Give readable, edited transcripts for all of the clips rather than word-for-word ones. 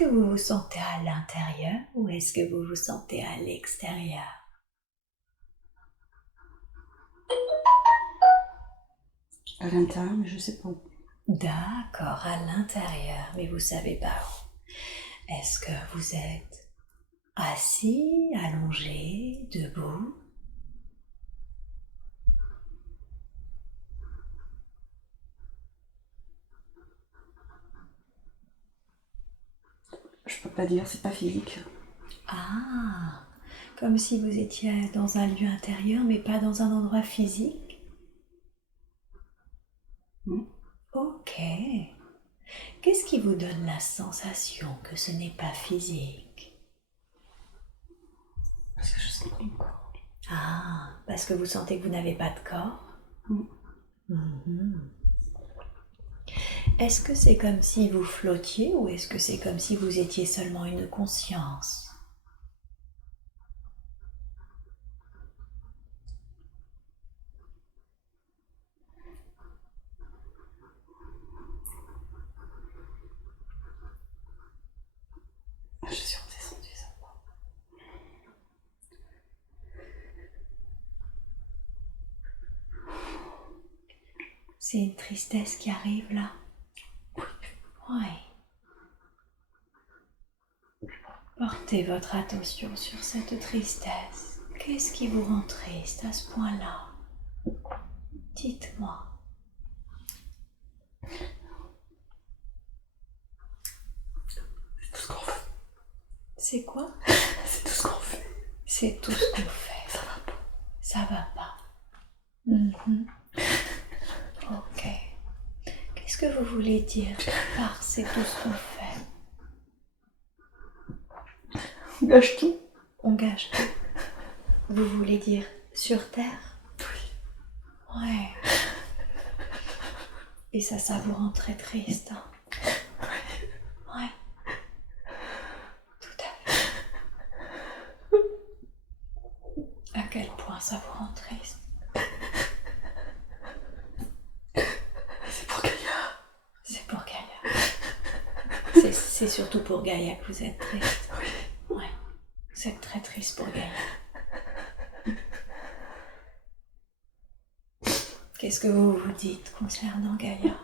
que vous vous sentez à l'intérieur ou est-ce que vous vous sentez à l'extérieur? À l'intérieur, mais je sais pas où. D'accord, à l'intérieur, mais vous savez pas où. Est-ce que vous êtes assis, allongé, debout? Je peux pas dire, c'est pas physique. Ah, comme si vous étiez dans un lieu intérieur mais pas dans un endroit physique? Ok. Qu'est-ce qui vous donne la sensation que ce n'est pas physique? Parce que je sens pas mon corps. Ah, parce que vous sentez que vous n'avez pas de corps? Mhm. Est-ce que c'est comme si vous flottiez ou est-ce que c'est comme si vous étiez seulement une conscience? Je suis redescendue, ça va. C'est une tristesse qui arrive là? Oui. Portez votre attention sur cette tristesse. Qu'est-ce qui vous rend triste à ce point-là? Dites-moi. C'est tout ce qu'on fait. C'est quoi? C'est tout ce qu'on fait. C'est tout ce qu'on fait. Ça va pas. Ça va pas. Mhm. Ok. Qu'est-ce que vous voulez dire par c'est tout ce qu'on fait? On gâche tout. On gâche tout. Vous voulez dire sur Terre? Oui. Ouais. Et ça vous rend très triste, hein? Ouais. Tout à fait. À quel point ça vous rend triste? C'est pour Gaïa. C'est pour Gaïa. C'est surtout pour Gaïa que vous êtes triste. Oui. Ouais. Vous êtes très triste pour Gaïa. Qu'est-ce que vous vous dites concernant Gaïa?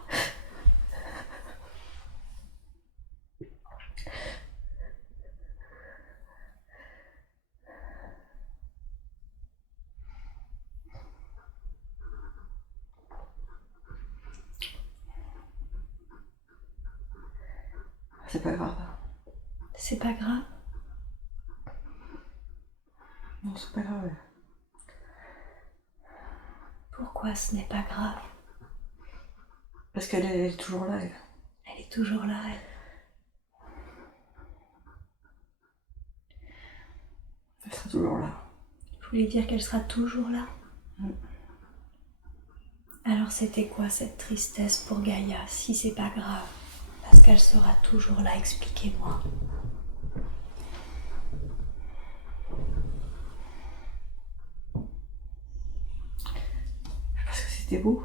C'est pas grave. C'est pas grave? Non, c'est pas grave. Pourquoi ce n'est pas grave? Parce qu'elle est toujours là, elle. Elle est toujours là, elle. Elle sera toujours là. Vous voulez dire qu'elle sera toujours là? Alors c'était quoi cette tristesse pour Gaïa, si c'est pas grave? Parce qu'elle sera toujours là, expliquez-moi. Parce que c'était beau.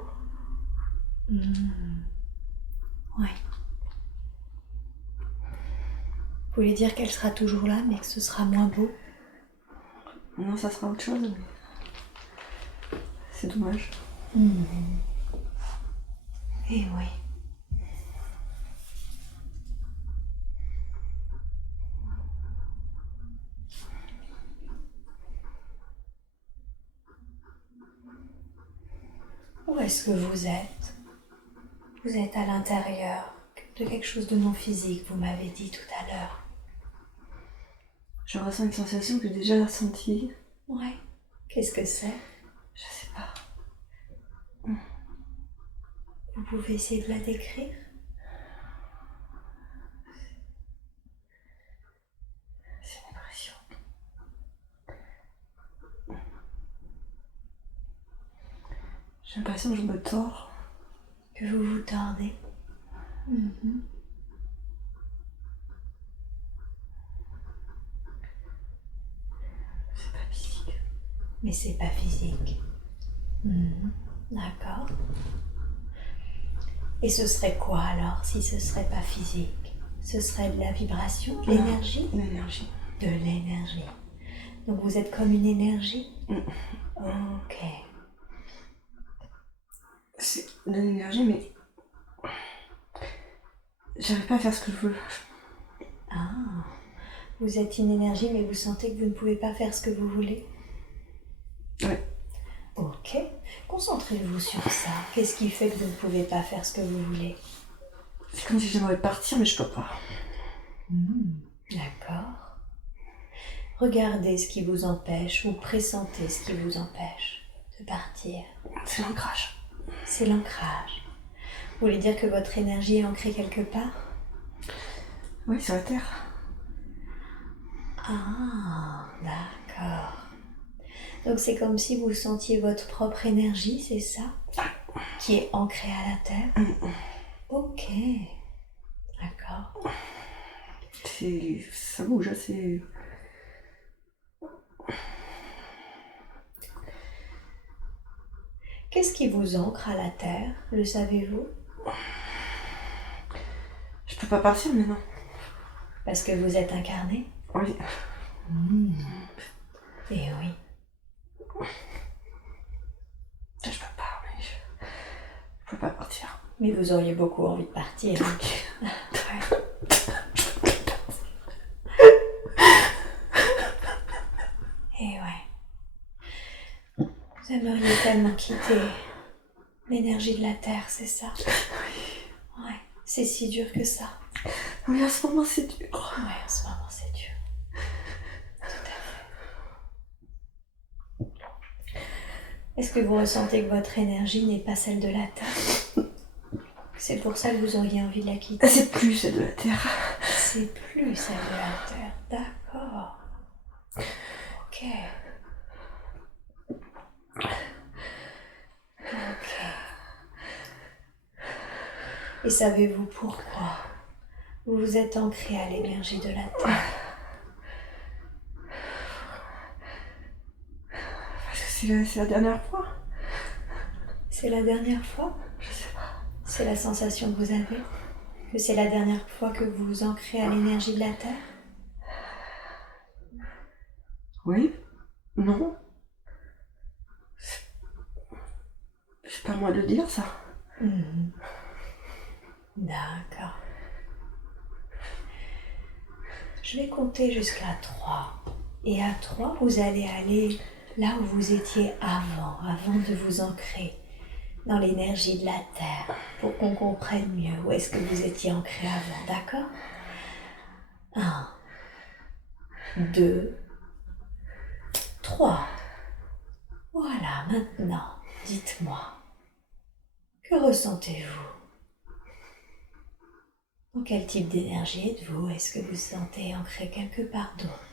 Ouais. Vous voulez dire qu'elle sera toujours là, mais que ce sera moins beau? Non, ça sera autre chose, mais c'est dommage. Eh oui. Où est-ce que vous êtes? Vous êtes à l'intérieur de quelque chose de non physique, vous m'avez dit tout à l'heure. Je ressens une sensation que j'ai déjà ressentie. Ouais. Qu'est-ce que c'est? Je sais pas. Vous pouvez essayer de la décrire? C'est une impression. J'ai l'impression que je me tords. Que vous vous tordez? C'est pas physique. Mais c'est pas physique. D'accord. Et ce serait quoi alors si ce serait pas physique? Ce serait de la vibration, de l'énergie? L'énergie. De l'énergie. Donc vous êtes comme une énergie? Ok. C'est de l'énergie, mais j'arrive pas à faire ce que je veux. Ah, vous êtes une énergie, mais vous sentez que vous ne pouvez pas faire ce que vous voulez? Ouais. Ok. Concentrez-vous sur ça. Qu'est-ce qui fait que vous ne pouvez pas faire ce que vous voulez? C'est comme si j'aimerais partir, mais je peux pas. D'accord. Regardez ce qui vous empêche ou pressentez ce qui vous empêche de partir. C'est l'ancrage. C'est l'ancrage. Vous voulez dire que votre énergie est ancrée quelque part? Oui, sur la terre. Ah, d'accord. Donc c'est comme si vous sentiez votre propre énergie, c'est ça? Qui est ancrée à la terre? Ok. D'accord. Ça bouge, c'est... Qu'est-ce qui vous ancre à la terre? Le savez-vous? Je peux pas partir, mais non. Parce que vous êtes incarné? Oui. Eh oui. Je peux pas, mais je peux pas partir. Mais vous auriez beaucoup envie de partir. Ouais. Eh ouais. Vous aimeriez tellement quitter l'énergie de la terre, c'est ça? Ouais. C'est si dur que ça. Oui, en ce moment, c'est dur. Ouais, en ce moment, c'est dur. Tout à fait. Est-ce que vous ressentez que votre énergie n'est pas celle de la terre? C'est pour ça que vous auriez envie de la quitter? C'est plus celle de la terre. C'est plus celle de la terre. D'accord. Ok. Ok. Et savez-vous pourquoi vous vous êtes ancré à l'énergie de la terre? Parce que c'est la dernière fois. C'est la dernière fois? Je sais pas. C'est la sensation que vous avez? Que c'est la dernière fois que vous vous ancrez à l'énergie de la terre? Oui. Non. C'est pas à moi de dire ça. D'accord. Je vais compter jusqu'à 3. Et à 3, vous allez aller là où vous étiez avant de vous ancrer dans l'énergie de la terre, pour qu'on comprenne mieux où est-ce que vous étiez ancré avant, d'accord? 1, 2, 3. Voilà, maintenant, dites-moi, que ressentez-vous? Dans quel type d'énergie êtes-vous? Est-ce que vous vous sentez ancré quelque part d'autre?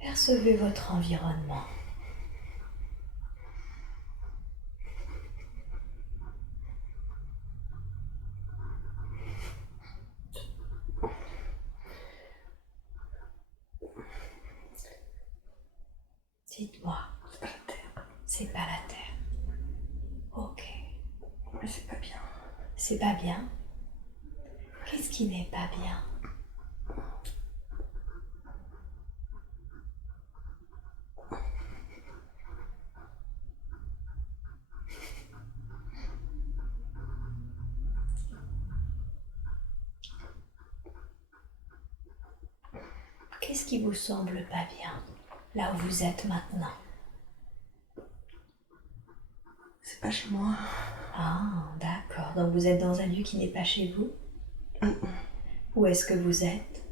Percevez votre environnement. Dites-moi. C'est pas la terre. C'est pas la terre. Ok. Mais c'est pas bien. C'est pas bien? Qu'est-ce qui n'est pas bien? Qu'est-ce qui vous semble pas bien, là où vous êtes maintenant? C'est pas chez moi. Ah, d'accord. Donc vous êtes dans un lieu qui n'est pas chez vous? Où est-ce que vous êtes?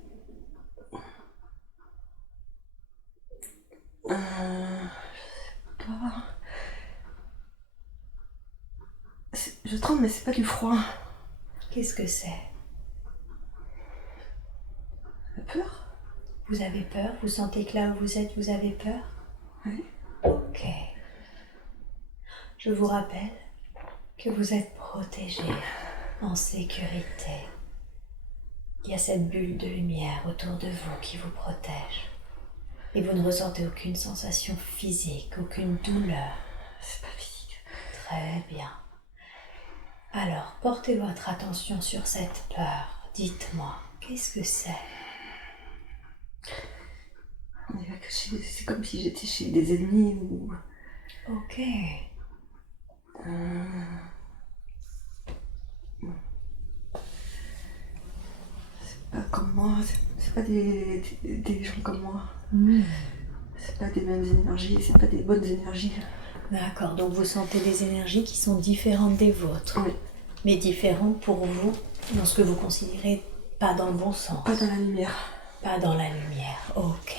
Je sais pas. Je tremble, mais c'est pas du froid. Qu'est-ce que c'est? La peur? Vous avez peur? Vous sentez que là où vous êtes, vous avez peur? Oui. Ok. Je vous rappelle que vous êtes protégé, en sécurité. Il y a cette bulle de lumière autour de vous qui vous protège. Et vous ne ressentez aucune sensation physique, aucune douleur. C'est pas physique. Très bien. Alors, portez votre attention sur cette peur. Dites-moi, qu'est-ce que c'est? On dirait que c'est comme si j'étais chez des ennemis ou... Ok. C'est pas comme moi, c'est pas des gens comme moi. C'est pas des mêmes énergies, c'est pas des bonnes énergies. D'accord, donc vous sentez des énergies qui sont différentes des vôtres. Oui. Mais différentes pour vous, dans ce que vous considérez pas dans le bon sens. Pas dans la lumière. Pas dans la lumière, ok.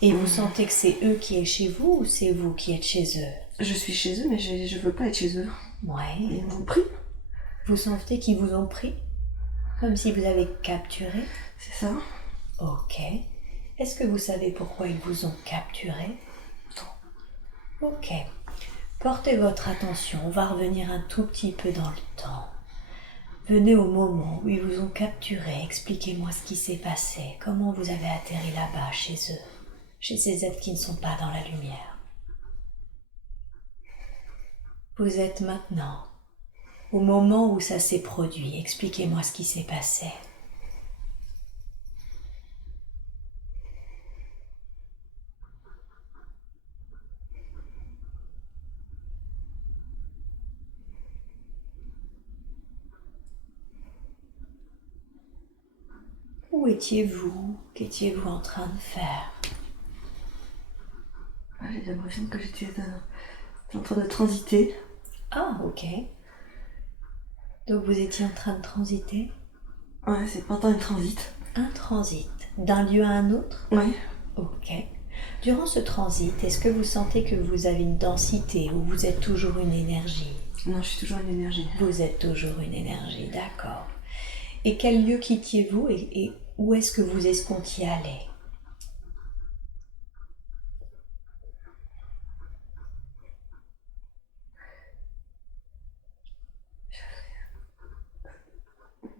Et vous sentez que c'est eux qui est chez vous ou c'est vous qui êtes chez eux? Je suis chez eux, mais je veux pas être chez eux. Ouais. Ils m'ont pris. Vous sentez qu'ils vous ont pris? Comme si vous avez capturé? C'est ça. Ok. Est-ce que vous savez pourquoi ils vous ont capturé? Non. Ok. Portez votre attention, on va revenir un tout petit peu dans le temps. Venez au moment où ils vous ont capturé, expliquez-moi ce qui s'est passé, comment vous avez atterri là-bas chez eux, chez ces êtres qui ne sont pas dans la lumière. Vous êtes maintenant au moment où ça s'est produit, expliquez-moi ce qui s'est passé. Où étiez-vous? Qu'étiez-vous en train de faire? J'ai l'impression que j'étais en train de transiter. Ah, ok. Donc vous étiez en train de transiter? Ouais, c'est pendant un transit. Un transit, d'un lieu à un autre? Ouais. Ok. Durant ce transit, est-ce que vous sentez que vous avez une densité ou vous êtes toujours une énergie? Non, je suis toujours une énergie. Vous êtes toujours une énergie, d'accord. Et quel lieu quittiez-vous et où est-ce que vous escomptiez aller?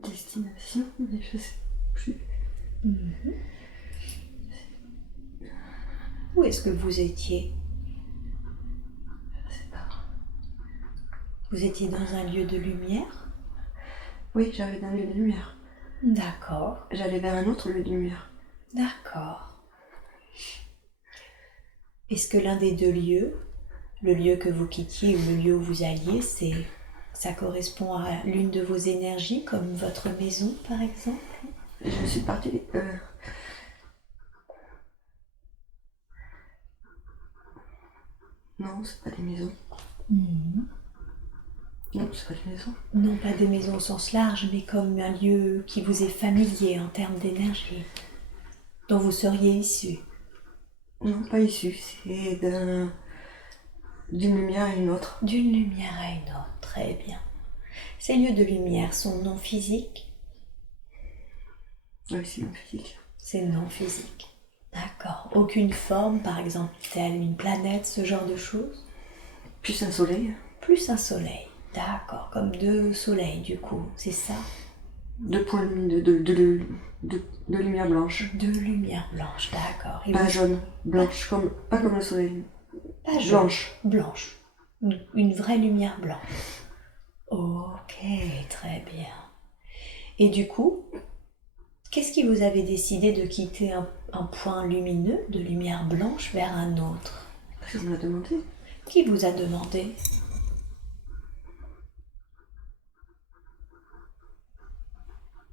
Destination, mais je sais plus. Où est-ce que vous étiez? Je sais pas. Vous étiez dans un lieu de lumière? Oui, j'arrivais d'un lieu de lumière. D'accord, J'allais vers un autre lieu de lumière. d'accord. Est-ce que l'un des deux lieux, le lieu que vous quittiez ou le lieu où vous alliez, ça correspond à l'une de vos énergies, comme votre maison par exemple? Je suis partie... Non, c'est pas des maisons. Non, c'est pas des maisons. Non, pas des maisons au sens large, mais comme un lieu qui vous est familier en termes d'énergie, dont vous seriez issu. Non, pas issu. C'est d'une lumière à une autre. D'une lumière à une autre, très bien. Ces lieux de lumière sont non physiques? Oui, c'est non physique. C'est non physique. D'accord. Aucune forme, par exemple, telle une planète, ce genre de choses? Plus un soleil. Plus un soleil. D'accord. Comme deux soleils, du coup, c'est ça? 2 points de lumière blanche. Deux lumières blanches, d'accord. Et Pas vous- jaune, blanche, pas comme le soleil. Pas jaune. Blanche. Blanche. Une vraie lumière blanche. Ok, très bien. Et du coup, qu'est-ce qui vous avait décidé de quitter un point lumineux, de lumière blanche, vers un autre? Parce qu'on me l'a demandé. Qui vous a demandé?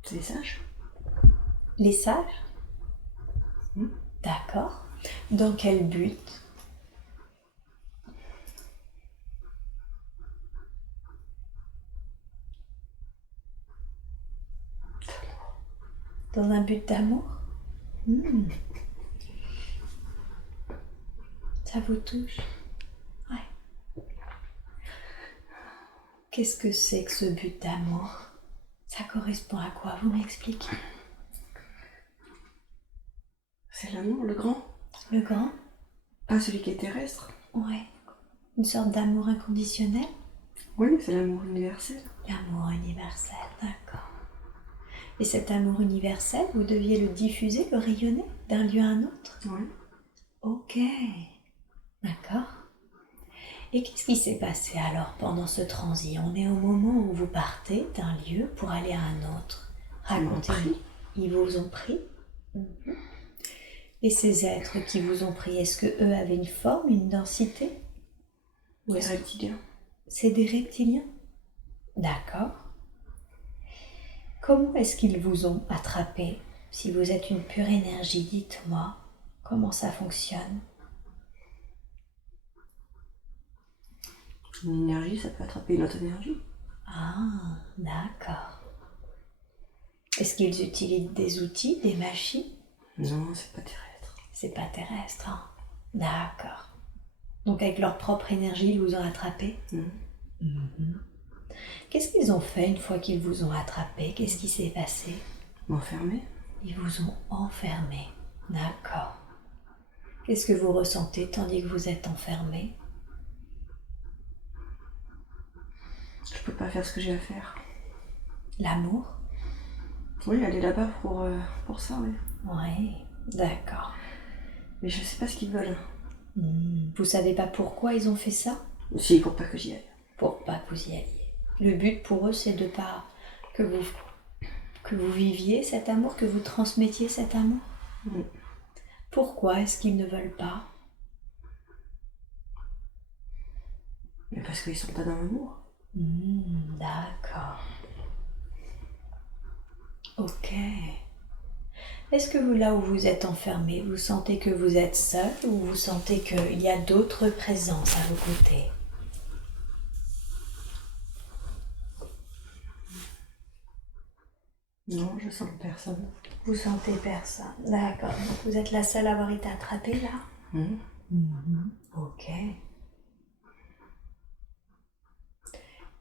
C'est les sages. Les sages? D'accord. Dans quel but? Dans un but d'amour? Ça vous touche? Ouais. Qu'est-ce que c'est que ce but d'amour? Ça correspond à quoi? Vous m'expliquez? C'est l'amour, le grand. Le grand? Pas celui qui est terrestre. Ouais. Une sorte d'amour inconditionnel? Oui, c'est l'amour universel. L'amour universel, d'accord. Et cet amour universel, vous deviez le diffuser, le rayonner d'un lieu à un autre? Oui. Ok, d'accord. Et qu'est-ce qui s'est passé alors pendant ce transit? On est au moment où vous partez d'un lieu pour aller à un autre. Ils m'ont Racontez-nous. pris. Ils vous ont pris? Et ces êtres qui vous ont pris, est-ce que eux avaient une forme, une densité? Ou Les est-ce que reptiliens. c'est des reptiliens? D'accord. Comment est-ce qu'ils vous ont attrapé? Si vous êtes une pure énergie, dites-moi comment ça fonctionne. Une énergie, ça peut attraper une autre énergie. Ah, d'accord. Est-ce qu'ils utilisent des outils, des machines? Non, c'est pas terrestre. C'est pas terrestre, hein? D'accord. Donc avec leur propre énergie, ils vous ont attrapé? Mhm. Qu'est-ce qu'ils ont fait une fois qu'ils vous ont attrapé? Qu'est-ce qui s'est passé? M'enfermer. Ils vous ont enfermé. D'accord. Qu'est-ce que vous ressentez tandis que vous êtes enfermé? Je peux pas faire ce que j'ai à faire. L'amour? Oui, aller là-bas pour ça, oui. Oui, d'accord. Mais je sais pas ce qu'ils veulent. Vous savez pas pourquoi ils ont fait ça? Si, pour pas que j'y aille. Pour pas que vous y alliez. Le but pour eux, c'est de pas que vous viviez cet amour, que vous transmettiez cet amour. Pourquoi est-ce qu'ils ne veulent pas? Mais parce qu'ils sont pas dans l'amour. D'accord. Ok. Est-ce que vous, là où vous êtes enfermé, vous sentez que vous êtes seul ou vous sentez qu'il y a d'autres présences à vos côtés? Non, je sens personne. Vous sentez personne. D'accord. Donc vous êtes la seule à avoir été attrapée là? Ok.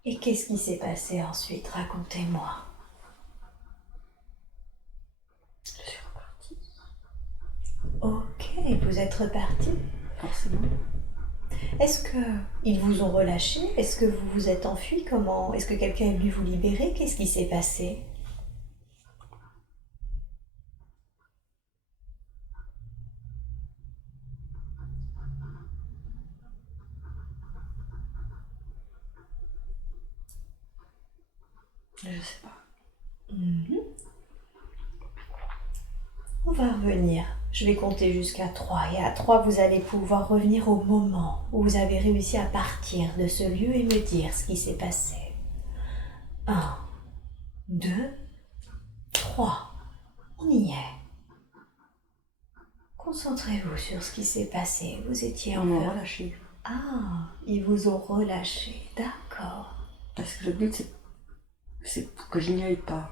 Et qu'est-ce qui s'est passé ensuite? Racontez-moi. Je suis repartie. Ok, vous êtes reparti. Forcément. Est-ce que ils vous ont relâché? Est-ce que vous vous êtes enfui? Comment? Est-ce que quelqu'un est venu vous libérer? Qu'est-ce qui s'est passé? Je sais pas. On va revenir. Je vais compter jusqu'à 3. Et à 3, vous allez pouvoir revenir au moment où vous avez réussi à partir de ce lieu et me dire ce qui s'est passé. 1, 2, 3. On y est. Concentrez-vous sur ce qui s'est passé. Vous étiez On m'a enfermé. relâché. Ah, ils vous ont relâché. D'accord. Parce que le but, c'est pour que je n'y aille pas.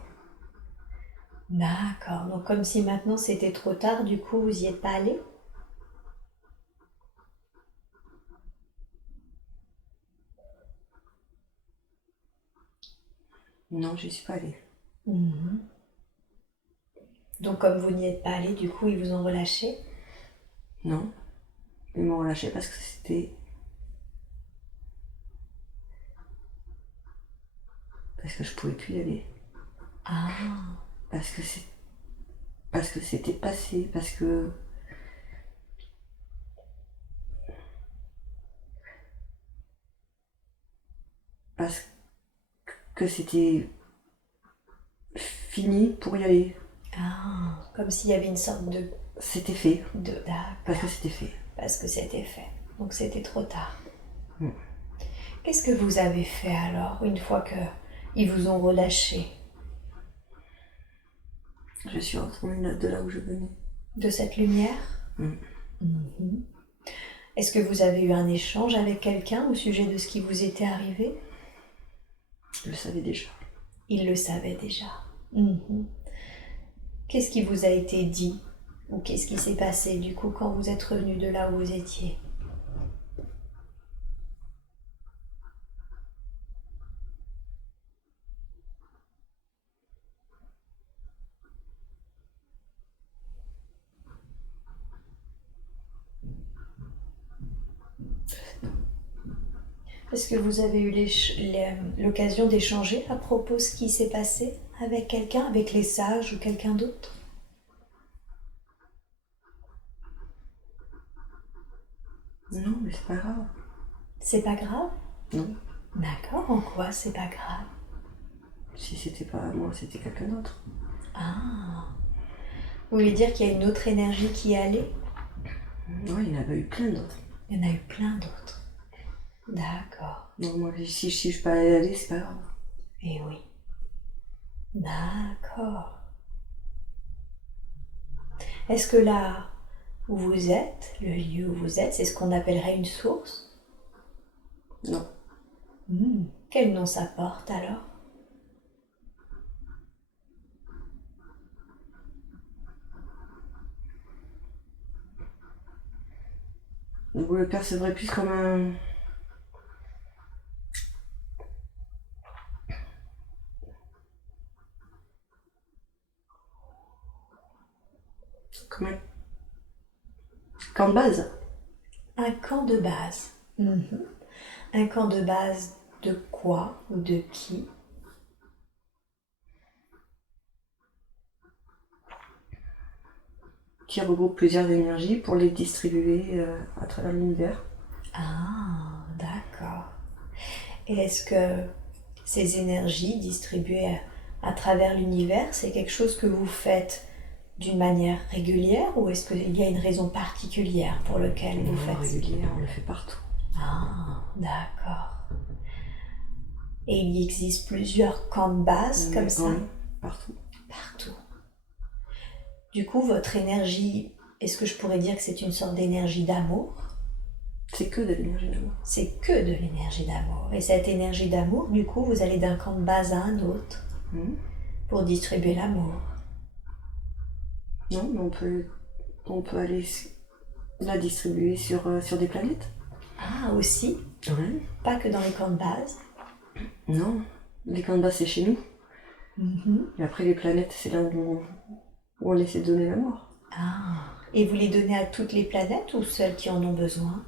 D'accord. Donc comme si maintenant c'était trop tard, du coup vous y êtes pas allé? Non, j'y suis pas allée. Donc comme vous n'y êtes pas allé, du coup ils vous ont relâché? Non. Ils m'ont relâché parce que c'était. Parce que je pouvais plus y aller. Ah, Parce que c'est. Parce que c'était passé. Parce que. Parce que c'était fini pour y aller. ah, comme s'il y avait une sorte de C'était fait. d'accord. Parce que c'était fait. Parce que c'était fait. Donc c'était trop tard. Mm. Qu'est-ce que vous avez fait alors, une fois que ils vous ont relâché Je suis retournée de là où je venais. de cette lumière? Est-ce que vous avez eu un échange avec quelqu'un au sujet de ce qui vous était arrivé? Je le savais déjà. Il le savait déjà. Qu'est-ce qui vous a été dit? Ou qu'est-ce qui s'est passé du coup quand vous êtes revenu de là où vous étiez? Est-ce que vous avez eu l'occasion d'échanger à propos de ce qui s'est passé avec quelqu'un, avec les sages ou quelqu'un d'autre? Non, mais c'est pas grave. C'est pas grave? Non. D'accord, en quoi c'est pas grave? Si c'était pas moi, c'était quelqu'un d'autre. Ah, vous voulez dire qu'il y a une autre énergie qui est allée? Ouais, il y en avait eu plein d'autres. Il y en a eu plein d'autres. D'accord. Non, moi, si je peux aller, c'est pas grave. Eh oui. D'accord. Est-ce que là où vous êtes, le lieu où vous êtes, c'est ce qu'on appellerait une source? Non. Quel nom ça porte alors? Vous le percevrez plus comme un... Comme un camp de base. Un camp de base. Un camp de base de quoi ou de qui? Qui regroupe plusieurs énergies pour les distribuer à travers l'univers. Ah, d'accord. Et est-ce que ces énergies distribuées à travers l'univers, c'est quelque chose que vous faites d'une manière régulière ou est-ce qu'il y a une raison particulière pour laquelle vous faites ça? Régulière, on le fait partout. Ah, d'accord. Et il existe plusieurs camps de base comme ça? Oui, partout. Partout. Du coup, votre énergie, est-ce que je pourrais dire que c'est une sorte d'énergie d'amour? C'est que de l'énergie d'amour. C'est que de l'énergie d'amour. Et cette énergie d'amour, du coup, vous allez d'un camp de base à un autre pour distribuer l'amour. Non, mais on peut aller la distribuer sur des planètes. Ah, aussi? Oui. Pas que dans les camps de base? Non, les camps de base c'est chez nous. Et après les planètes, c'est là où on essaie de donner l'amour. Ah, et vous les donnez à toutes les planètes ou celles qui en ont besoin?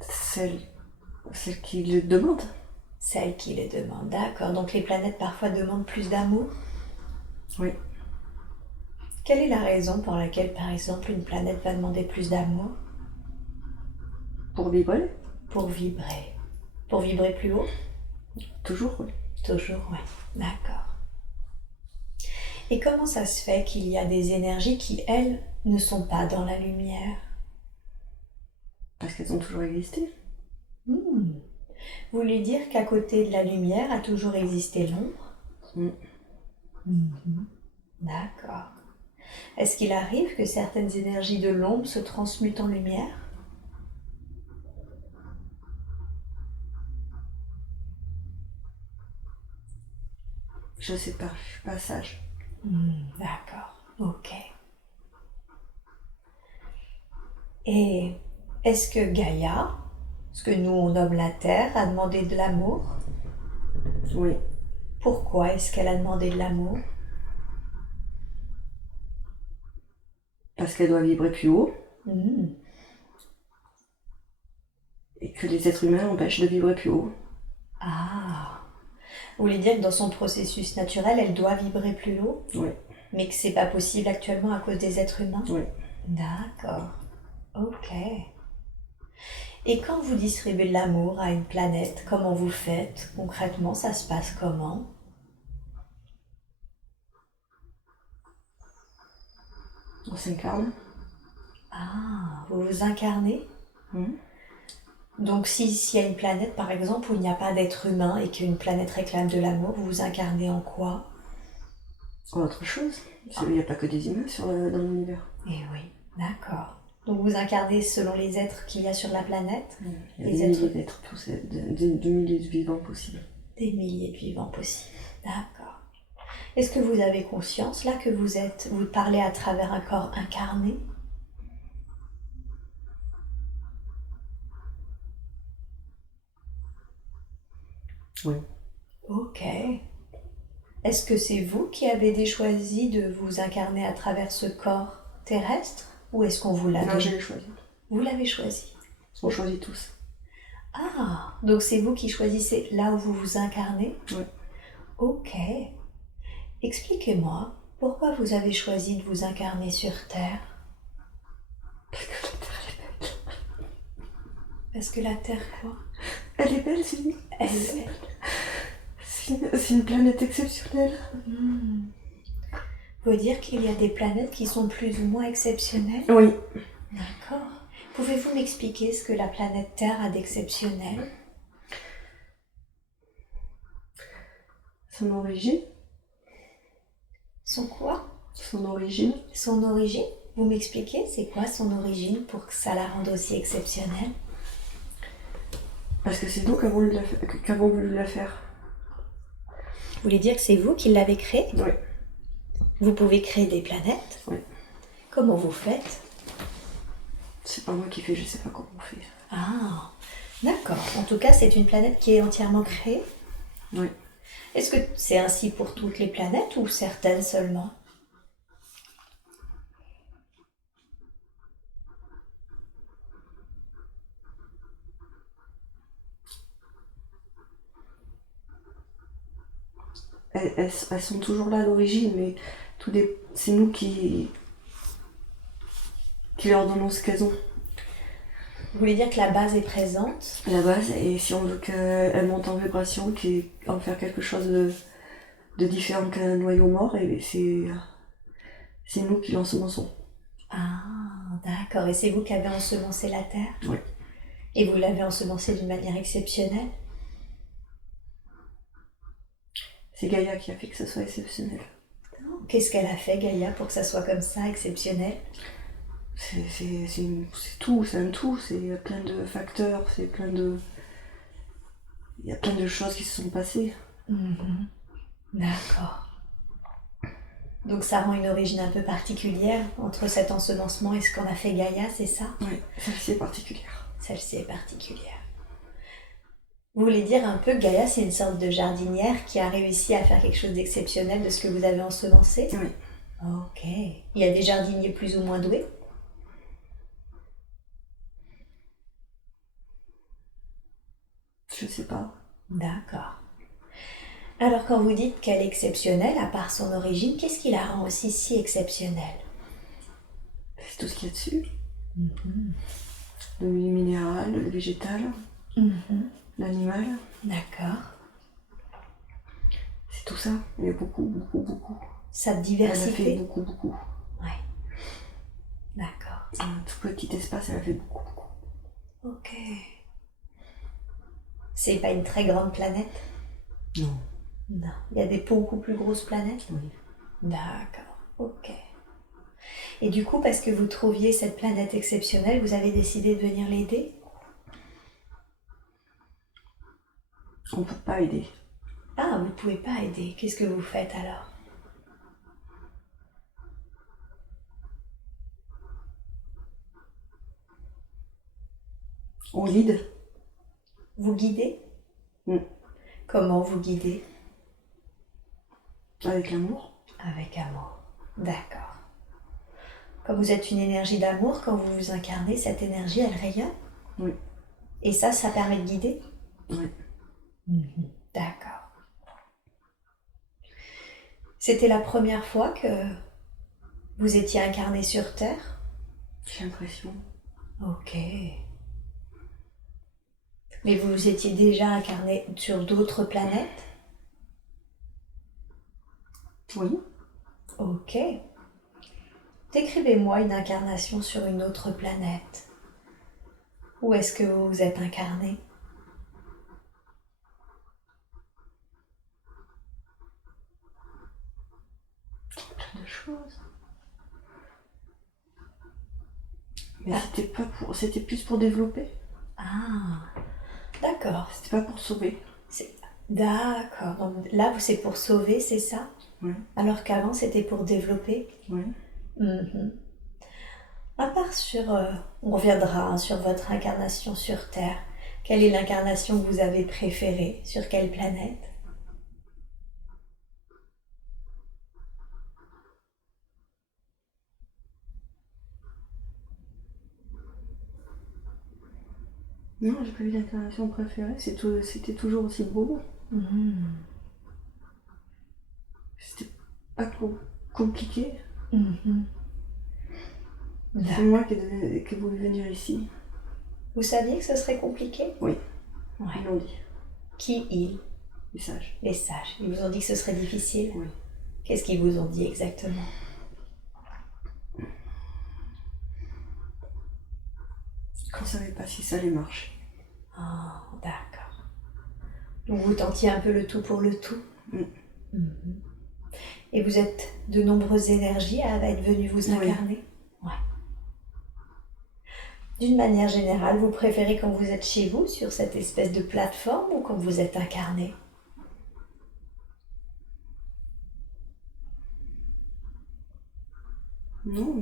Celles qui le demandent. Celles qui les demandent, d'accord. Donc les planètes parfois demandent plus d'amour? Oui. Quelle est la raison pour laquelle, par exemple, une planète va demander plus d'amour? Pour vibrer. Pour vibrer. Pour vibrer plus haut? Toujours, oui. Toujours, oui. D'accord. Et comment ça se fait qu'il y a des énergies qui, elles, ne sont pas dans la lumière? Parce qu'elles ont toujours existé. Vous voulez dire qu'à côté de la lumière a toujours existé l'ombre? D'accord. Est-ce qu'il arrive que certaines énergies de l'ombre se transmutent en lumière? Je sais pas, je suis pas sage. D'accord, ok. Et est-ce que Gaïa, ce que nous on nomme la Terre, a demandé de l'amour? Oui. Pourquoi est-ce qu'elle a demandé de l'amour? Parce qu'elle doit vibrer plus haut. Et que les êtres humains empêchent de vibrer plus haut. Ah, vous voulez dire que dans son processus naturel, elle doit vibrer plus haut? Oui. Mais que c'est pas possible actuellement à cause des êtres humains? Oui. D'accord, ok. Et quand vous distribuez de l'amour à une planète, comment vous faites? Concrètement, ça se passe comment? On s'incarne. Ah, vous vous incarnez? Donc s'il y a une planète, par exemple, où il n'y a pas d'être humain et qu'une planète réclame de l'amour, vous vous incarnez en quoi? Autre chose. Il n'y a pas que des humains dans l'univers. Eh oui, d'accord. Donc vous incarnez selon les êtres qu'il y a sur la planète? Il y a des milliers d'êtres, des milliers de vivants possibles. Des milliers de vivants possibles, d'accord. Est-ce que vous avez conscience, là, que vous parlez à travers un corps incarné? Oui. Ok. Est-ce que c'est vous qui avez choisi de vous incarner à travers ce corps terrestre? Ou est-ce qu'on vous l'a donné? Non, je l'ai choisi. Vous l'avez choisi? On choisit tous. Ah, donc c'est vous qui choisissez là où vous vous incarnez? Oui. Ok. Expliquez-moi, pourquoi vous avez choisi de vous incarner sur Terre? Parce que la Terre, quoi? Elle est belle, Elle. c'est une planète exceptionnelle. Vous voulez dire qu'il y a des planètes qui sont plus ou moins exceptionnelles? Oui. D'accord. Pouvez-vous m'expliquer ce que la planète Terre a d'exceptionnel? Son origine. Son quoi? Son origine. Son origine? Vous m'expliquez c'est quoi son origine pour que ça la rende aussi exceptionnelle? Parce que c'est nous qu'avons voulu la faire. Vous voulez dire que c'est vous qui l'avez créée? Oui. Vous pouvez créer des planètes? Oui. Comment vous faites? C'est pas moi qui fais, je sais pas comment on fait. Ah, d'accord. En tout cas, c'est une planète qui est entièrement créée? Oui. Est-ce que c'est ainsi pour toutes les planètes ou certaines seulement? Elles sont toujours là à l'origine, mais c'est nous qui leur donnons ce qu'elles ont. Vous voulez dire que la base est présente? La base, et si on veut qu'elle monte en vibration, en faire quelque chose de différent qu'un noyau mort, et c'est nous qui l'ensemençons. Ah, d'accord. Et c'est vous qui avez ensemencé la Terre? Oui. Et vous l'avez ensemencée d'une manière exceptionnelle? C'est Gaïa qui a fait que ça soit exceptionnel. Qu'est-ce qu'elle a fait, Gaïa, pour que ça soit comme ça, exceptionnel? C'est tout, c'est un tout, c'est plein de facteurs, il y a plein de choses qui se sont passées. D'accord. Donc ça rend une origine un peu particulière entre cet ensemencement et ce qu'on a fait Gaïa, c'est ça? Oui, celle-ci est particulière. Celle-ci est particulière. Vous voulez dire un peu que Gaïa, c'est une sorte de jardinière qui a réussi à faire quelque chose d'exceptionnel de ce que vous avez ensemencé? Oui. Ok. Il y a des jardiniers plus ou moins doués? Je sais pas. D'accord. Alors quand vous dites qu'elle est exceptionnelle, à part son origine, qu'est-ce qui la rend aussi si exceptionnelle? C'est tout ce qu'il y a dessus. Le minéral, le végétal, l'animal. D'accord. C'est tout ça. Il y a beaucoup, beaucoup, beaucoup. Sa Elle a diversité? fait beaucoup, beaucoup. Oui. D'accord. Un tout petit espace, elle a fait beaucoup, beaucoup. Ok. C'est pas une très grande planète? Non. Non. Il y a des beaucoup plus grosses planètes? Oui. D'accord. Ok. Et du coup, parce que vous trouviez cette planète exceptionnelle, vous avez décidé de venir l'aider? On peut pas aider. Ah, vous pouvez pas aider. Qu'est-ce que vous faites alors? On guide. Vous guidez? Comment vous guidez? Avec l'amour. Avec amour. D'accord. Quand vous êtes une énergie d'amour, quand vous vous incarnez, cette énergie, elle rayonne? Oui. Et ça permet de guider? Oui. D'accord. C'était la première fois que vous étiez incarné sur Terre? J'ai l'impression. Ok. Mais vous étiez déjà incarné sur d'autres planètes? Oui. Ok. Décrivez-moi une incarnation sur une autre planète. Où est-ce que vous vous êtes incarné? Plein de choses. Mais c'était plus pour développer. Ah, d'accord. C'était pas pour sauver. D'accord. Donc là, c'est pour sauver, c'est ça? Oui. Alors qu'avant, c'était pour développer? Oui. À part on reviendra sur votre incarnation sur Terre. Quelle est l'incarnation que vous avez préférée? Sur quelle planète? Non, j'ai pas eu d'incarnation préférée. C'était toujours aussi beau. C'était pas compliqué. C'est moi qui ai voulu venir ici. Vous saviez que ce serait compliqué? Oui, Ouais. ils l'ont dit, Qui ils? les sages. Les sages. Ils vous ont dit que ce serait difficile? Oui. Qu'est-ce qu'ils vous ont dit exactement? Ils ne savaient pas si ça allait marcher. Ah, d'accord. Donc vous tentiez un peu le tout pour le tout? Mhm. Et vous êtes de nombreuses énergies à être venues vous incarner? Ouais. D'une manière générale, vous préférez quand vous êtes chez vous, sur cette espèce de plateforme, ou quand vous êtes incarné? Non,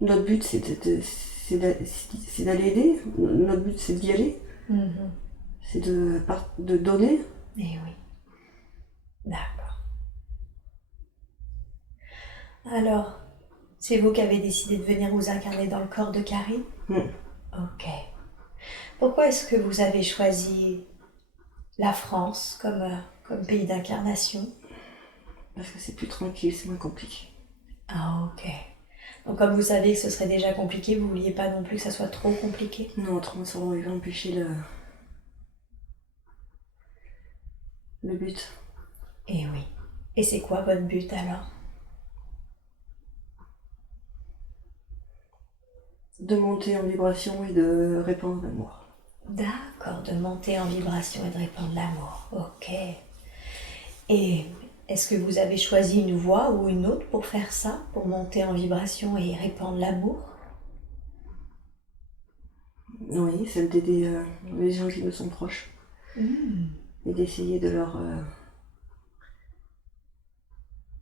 notre but c'est d'aller aider. Notre but c'est d'y aller. C'est de donner. Eh oui. D'accord. Alors, c'est vous qui avez décidé de venir vous incarner dans le corps de Carrie? Ok. Pourquoi est-ce que vous avez choisi la France comme pays d'incarnation? Parce que c'est plus tranquille, c'est moins compliqué. Ah, ok. Donc comme vous saviez que ce serait déjà compliqué, vous vouliez pas non plus que ça soit trop compliqué? Non, autrement ça aurait empêché le but. Eh oui. Et c'est quoi votre but alors? De monter en vibration et de répandre l'amour. D'accord, de monter en vibration et de répandre l'amour. Ok. Et est-ce que vous avez choisi une voie ou une autre pour faire ça, pour monter en vibration et répandre l'amour? Oui, celle d'aider les gens qui me sont proches. Et d'essayer de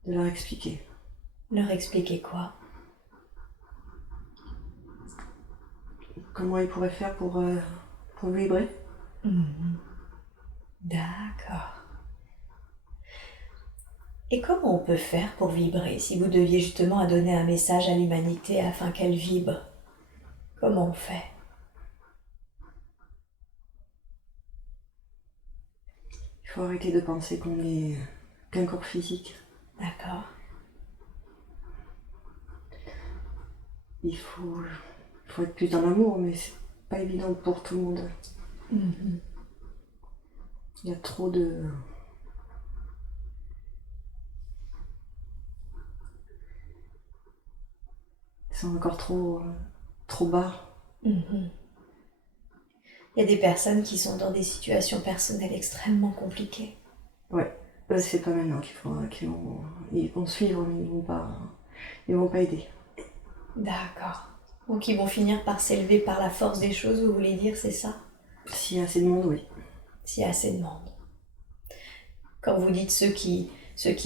leur expliquer. Leur expliquer quoi? Comment ils pourraient faire pour vibrer. D'accord. Et comment on peut faire pour vibrer si vous deviez justement donner un message à l'humanité afin qu'elle vibre? Comment on fait? Il faut arrêter de penser qu'on n'est qu'un corps physique. D'accord. Il faut être plus dans l'amour, mais c'est pas évident pour tout le monde. Il y a trop de... Ils sont encore trop bas. Il y a des personnes qui sont dans des situations personnelles extrêmement compliquées. Ouais, c'est pas maintenant ils vont suivre, mais ils vont pas aider. D'accord. Donc ils vont finir par s'élever par la force des choses, vous voulez dire, c'est ça? S'il y a assez de monde, oui. S'il y a assez de monde. Quand vous dites ceux qui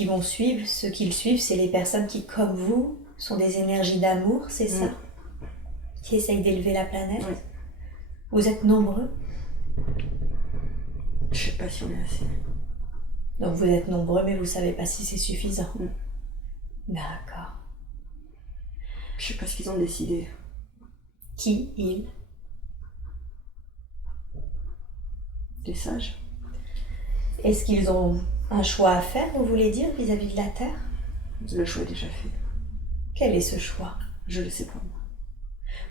vont suivre, ceux qui le suivent, c'est les personnes qui, comme vous, sont des énergies d'amour, c'est ça? Qui essayent d'élever la planète? Oui. Vous êtes nombreux? Je sais pas si on est assez. Donc vous êtes nombreux, mais vous savez pas si c'est suffisant. D'accord. Je sais pas ce qu'ils ont décidé. Qui, ils? Les sages. Est-ce qu'ils ont un choix à faire, vous voulez dire, vis-à-vis de la Terre? Le choix est déjà fait. Quel est ce choix? Je le sais pas, moi.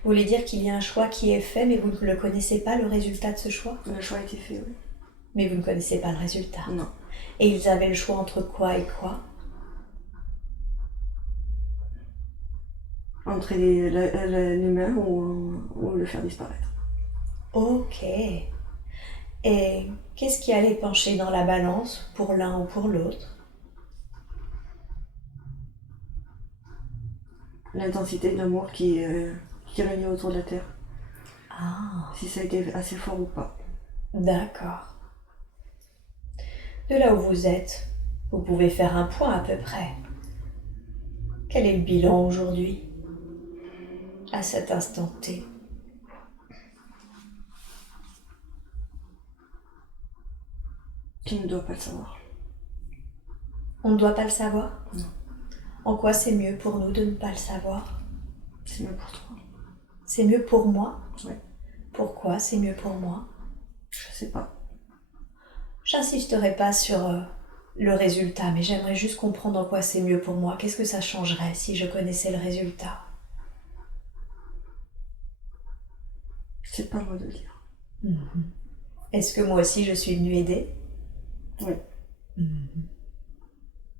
Vous voulez dire qu'il y a un choix qui est fait, mais vous ne le connaissez pas, le résultat de ce choix? Le choix a été fait, oui. Mais vous ne connaissez pas le résultat? Non. Et ils avaient le choix entre quoi et quoi? Entre l'humain ou le faire disparaître. Ok. Et qu'est-ce qui allait pencher dans la balance pour l'un ou pour l'autre? L'intensité de l'amour qui régnait autour de la Terre. Ah, Si ça a été assez fort ou pas. d'accord. De là où vous êtes, vous pouvez faire un point à peu près. Quel est le bilan aujourd'hui, à cet instant T? Tu ne dois pas le savoir. On ne doit pas le savoir? Non. En quoi c'est mieux pour nous de ne pas le savoir? C'est mieux pour toi. C'est mieux pour moi? Oui. Pourquoi c'est mieux pour moi? Je sais pas. J'insisterai pas sur le résultat, mais j'aimerais juste comprendre en quoi c'est mieux pour moi. Qu'est-ce que ça changerait si je connaissais le résultat? C'est pas à moi de le dire. Mhm. Est-ce que moi aussi je suis venue aider? Oui. Mhm.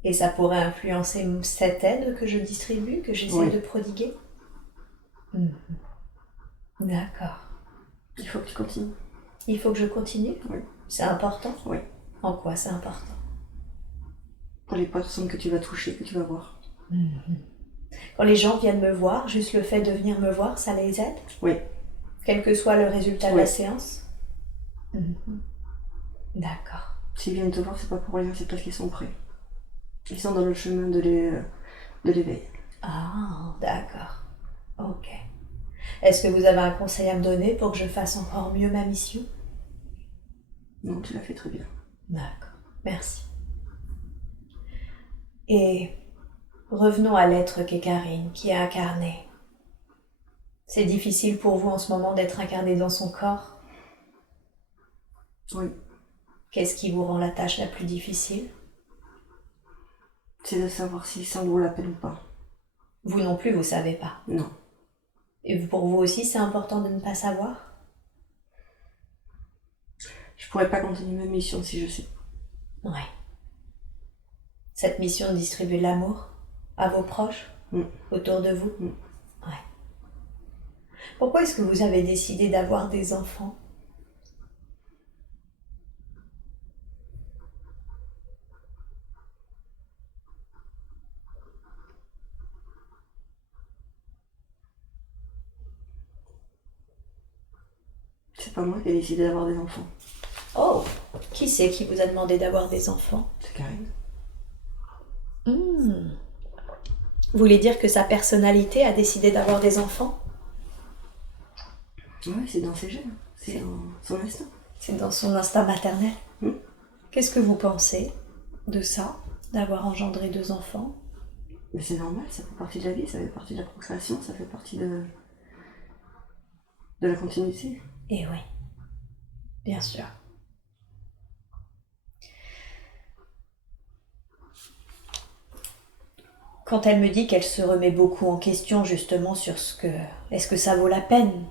Et ça pourrait influencer cette aide que je distribue, que j'essaie Oui. de prodiguer? Mhm. D'accord. Il faut que tu continues. Il faut que je continue? Oui. C'est important? Oui. En quoi c'est important? Pour les personnes que tu vas toucher, que tu vas voir. Mhm. Quand les gens viennent me voir, juste le fait de venir me voir, ça les aide? Oui. Quel que soit le résultat de Oui. la séance? Mhm. D'accord. S'ils viennent te voir, c'est pas pour rien, c'est parce qu'ils sont prêts. Ils sont dans le chemin de l'éveil. Ah, d'accord. Ok. Est-ce que vous avez un conseil à me donner pour que je fasse encore mieux ma mission? Non, tu l'as fait très bien. D'accord. Merci. Et revenons à l'être qu'est Karine, qui est incarnée. C'est difficile pour vous en ce moment d'être incarné dans son corps? Oui. Qu'est-ce qui vous rend la tâche la plus difficile? C'est de savoir si ça en vaut la peine ou pas. Vous non plus, vous savez pas. Non. Et pour vous aussi, c'est important de ne pas savoir? Je pourrais pas continuer ma mission si je sais. Ouais. Cette mission de distribuer l'amour à vos proches, autour de vous? Ouais. Pourquoi est-ce que vous avez décidé d'avoir des enfants? C'est pas moi qui ai décidé d'avoir des enfants. Oh, qui c'est qui vous a demandé d'avoir des enfants? C'est Karine. Vous voulez dire que sa personnalité a décidé d'avoir des enfants? Oui, c'est dans ses gènes. C'est dans son instinct. C'est dans son instinct maternel. Qu'est-ce que vous pensez de ça, d'avoir engendré 2 enfants? Mais c'est normal, ça fait partie de la vie, ça fait partie de la procréation, ça fait partie de la continuité. Eh oui, bien sûr. Quand elle me dit qu'elle se remet beaucoup en question justement sur ce que... Est-ce que ça vaut la peine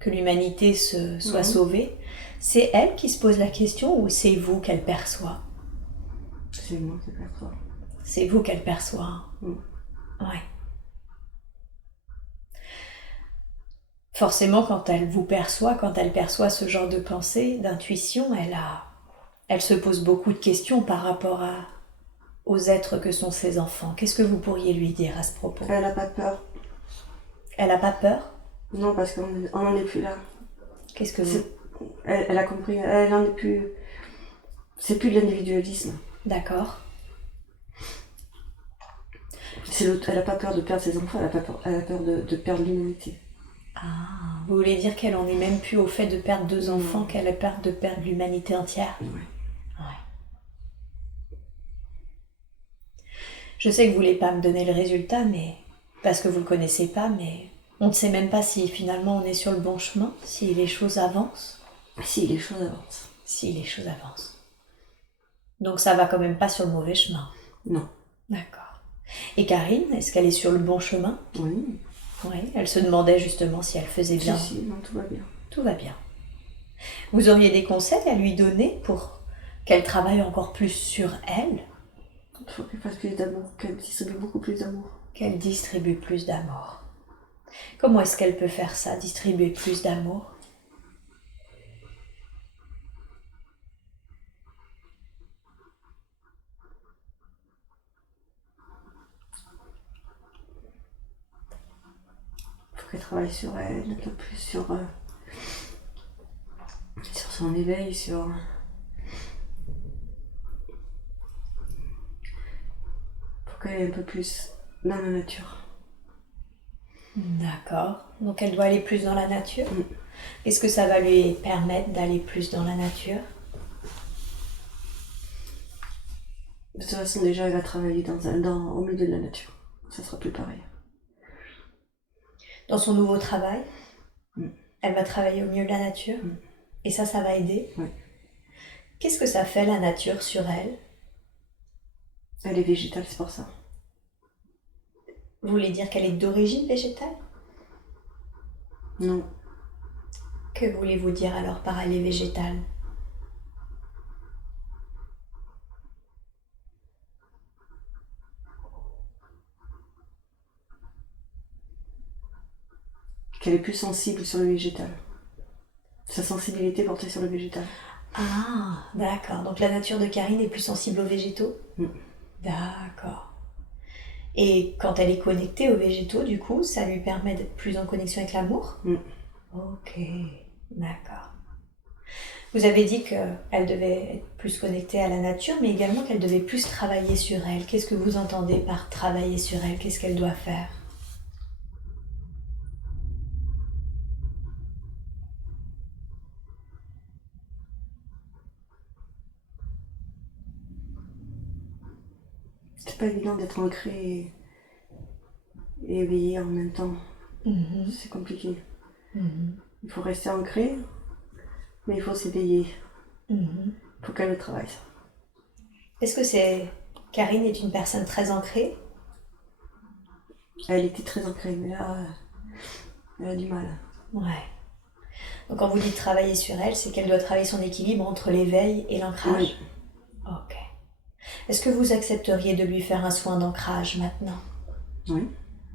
que l'humanité soit sauvée? C'est elle qui se pose la question ou c'est vous qu'elle perçoit? C'est moi qui perçois. C'est vous qu'elle perçoit. Ouais. Forcément, quand elle vous perçoit, quand elle perçoit ce genre de pensée, d'intuition, elle se pose beaucoup de questions par rapport aux êtres que sont ses enfants. Qu'est-ce que vous pourriez lui dire à ce propos? Elle n'a pas peur. Elle n'a pas peur? Non, parce qu'on n'en est plus là. Qu'est-ce que vous... Elle a compris, elle n'en est plus... C'est plus de l'individualisme. D'accord. Elle n'a pas peur de perdre ses enfants, elle a peur de perdre l'humanité. Ah, vous voulez dire qu'elle en est même plus au fait de perdre 2 enfants qu'elle a peur de perdre l'humanité entière? Ouais. Je sais que vous voulez pas me donner le résultat, mais parce que vous le connaissez pas, mais on ne sait même pas si finalement on est sur le bon chemin, si les choses avancent. Si les choses avancent. Si les choses avancent. Donc ça va quand même pas sur le mauvais chemin. Non. D'accord. Et Karine, est-ce qu'elle est sur le bon chemin? Oui. Oui, elle se demandait justement si elle faisait bien. Si, non, tout va bien. Tout va bien. Vous auriez des conseils à lui donner pour qu'elle travaille encore plus sur elle? Il faut qu'elle fasse plus d'amour, qu'elle distribue beaucoup plus d'amour. Qu'elle distribue plus d'amour. Comment est-ce qu'elle peut faire ça, distribuer plus d'amour? Il faut qu'elle travaille sur elle, un peu plus sur son éveil, sur... Faut qu'elle aille un peu plus dans la nature. D'accord. Donc elle doit aller plus dans la nature. Est-ce que ça va lui permettre d'aller plus dans la nature? De toute façon, déjà, elle va travailler au milieu de la nature. Ça sera plus pareil. Dans son nouveau travail, elle va travailler au milieu de la nature. Et ça va aider. Oui. Qu'est-ce que ça fait la nature sur elle? Elle est végétale, c'est pour ça. Vous voulez dire qu'elle est d'origine végétale? Non. Que voulez-vous dire alors par aller végétal? Qu'elle est plus sensible sur le végétal. Sa sensibilité portée sur le végétal. Ah, d'accord. Donc la nature de Karine est plus sensible aux végétaux? D'accord. Et quand elle est connectée aux végétaux, du coup, ça lui permet d'être plus en connexion avec l'amour? Ok, d'accord. Vous avez dit qu'elle devait être plus connectée à la nature, mais également qu'elle devait plus travailler sur elle. Qu'est-ce que vous entendez par travailler sur elle? Qu'est-ce qu'elle doit faire? C'est pas évident d'être ancré et éveillé en même temps. C'est compliqué. Il faut rester ancré, mais il faut s'éveiller. Il faut qu'elle le travaille, ça. Est-ce que Karine est une personne très ancrée? Elle était très ancrée, mais là, elle a du mal. Ouais. Donc quand vous dites travailler sur elle, c'est qu'elle doit travailler son équilibre entre l'éveil et l'ancrage? Oui. Ok. Est-ce que vous accepteriez de lui faire un soin d'ancrage maintenant? Oui.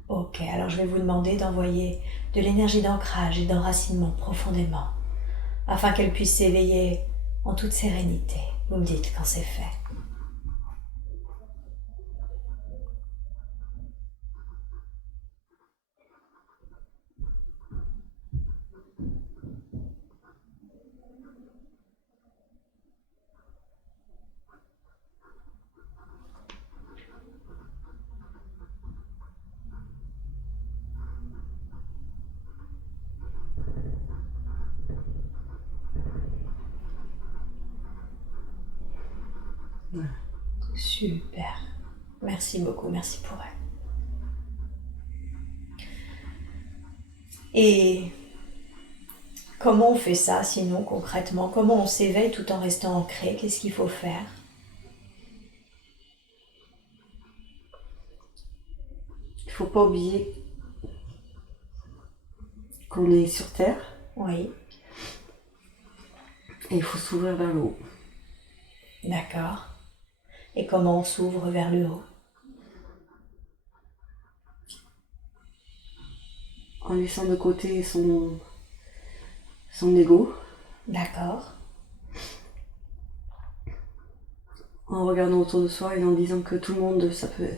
Ok, alors je vais vous demander d'envoyer de l'énergie d'ancrage et d'enracinement profondément, afin qu'elle puisse s'éveiller en toute sérénité. Vous me dites quand c'est fait. Ouais. Super. Merci beaucoup, merci pour elle. Et comment on fait ça sinon concrètement? Comment on s'éveille tout en restant ancré? Qu'est-ce qu'il faut faire? Il faut pas oublier qu'on est sur Terre Oui, et il faut s'ouvrir vers le haut. d'accord. Et comment on s'ouvre vers le haut? En laissant de côté son ego, D'accord. en regardant autour de soi et en disant que tout le monde, ça peut...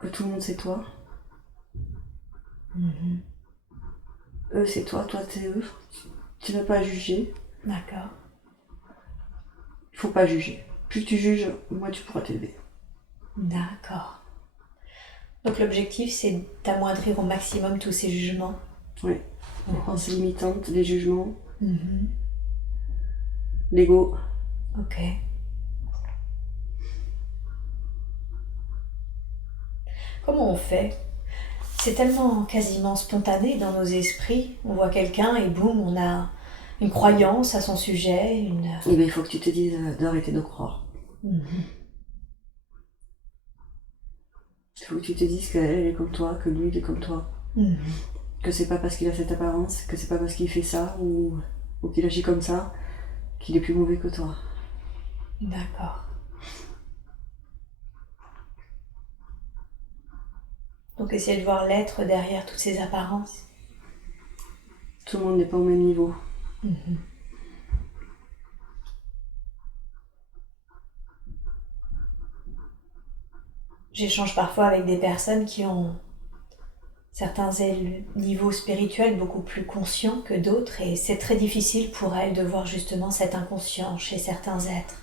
que tout le monde c'est toi. Eux c'est toi, toi c'est eux. Tu n'as pas à juger. D'accord. Il faut pas juger. Plus tu juges, moins tu pourras t'élever. D'accord. Donc l'objectif, c'est d'amoindrir au maximum tous ces jugements. Oui. Les pensées limitantes, les jugements, l'ego. Ok. Comment on fait? C'est tellement quasiment spontané dans nos esprits. On voit quelqu'un et boum, on a une croyance à son sujet, une... Eh bien, il faut que tu te dises d'arrêter de croire. Il faut que tu te dises qu'elle est comme toi, que lui il est comme toi. Que c'est pas parce qu'il a cette apparence, que c'est pas parce qu'il fait ça ou qu'il agit comme ça qu'il est plus mauvais que toi. D'accord. Donc essayer de voir l'être derrière toutes ces apparences. Tout le monde n'est pas au même niveau. J'échange parfois avec des personnes qui ont certains niveaux spirituels beaucoup plus conscients que d'autres et c'est très difficile pour elles de voir justement cet inconscient chez certains êtres.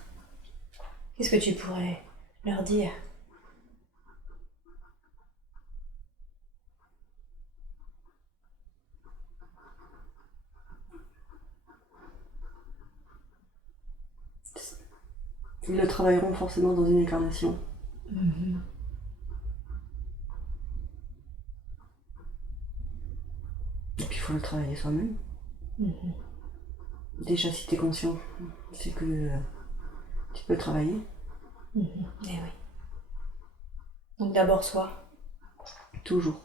Qu'est-ce que tu pourrais leur dire? Ils le travailleront forcément dans une incarnation. Et puis il faut le travailler soi-même. Déjà si tu es conscient, c'est que tu peux travailler. Eh oui. Donc d'abord soi. Toujours.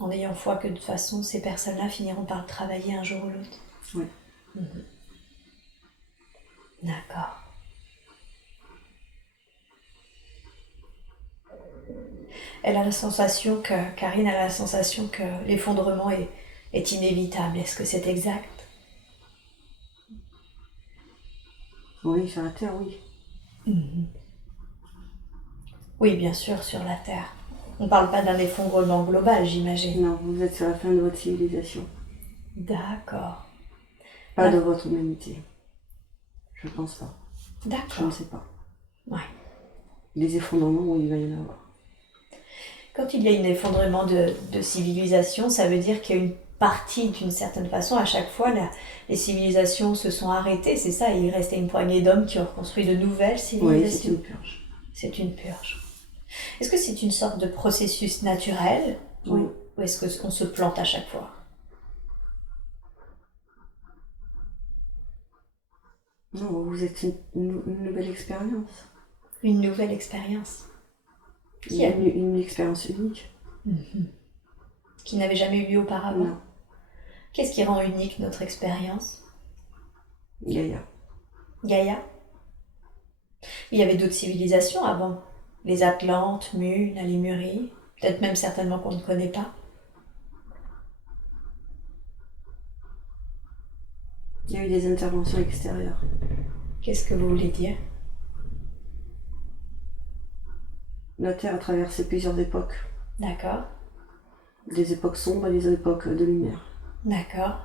En ayant foi que de toute façon, ces personnes-là finiront par le travailler un jour ou l'autre. Oui. D'accord. Karine a la sensation que l'effondrement est inévitable. Est-ce que c'est exact? Oui, sur la Terre, oui. Oui, bien sûr, sur la Terre. On ne parle pas d'un effondrement global, j'imagine. Non, vous êtes sur la fin de votre civilisation. D'accord. Pas de votre humanité. Je pense pas. D'accord. Je ne sais pas. Ouais. Des effondrements, oui, il va y en avoir. Quand il y a un effondrement de civilisation, ça veut dire qu'il y a une partie, d'une certaine façon, à chaque fois, les civilisations se sont arrêtées, c'est ça, il restait une poignée d'hommes qui ont reconstruit de nouvelles civilisations. Oui, c'est une purge. C'est une purge. Est-ce que c'est une sorte de processus naturel Oui. Ou est-ce qu'on se plante à chaque fois? Non, vous êtes une nouvelle expérience. Une nouvelle expérience. Une expérience unique. Qui n'avait jamais eu lieu auparavant. Non. Qu'est-ce qui rend unique notre expérience? Gaïa. Gaïa. Il y avait d'autres civilisations avant. Les Atlantes, Mu, la Lémurie, peut-être même certainement qu'on ne connaît pas. Il y a eu des interventions extérieures. Qu'est-ce que vous voulez dire? La Terre a traversé plusieurs époques. D'accord. Des époques sombres et des époques de lumière. D'accord.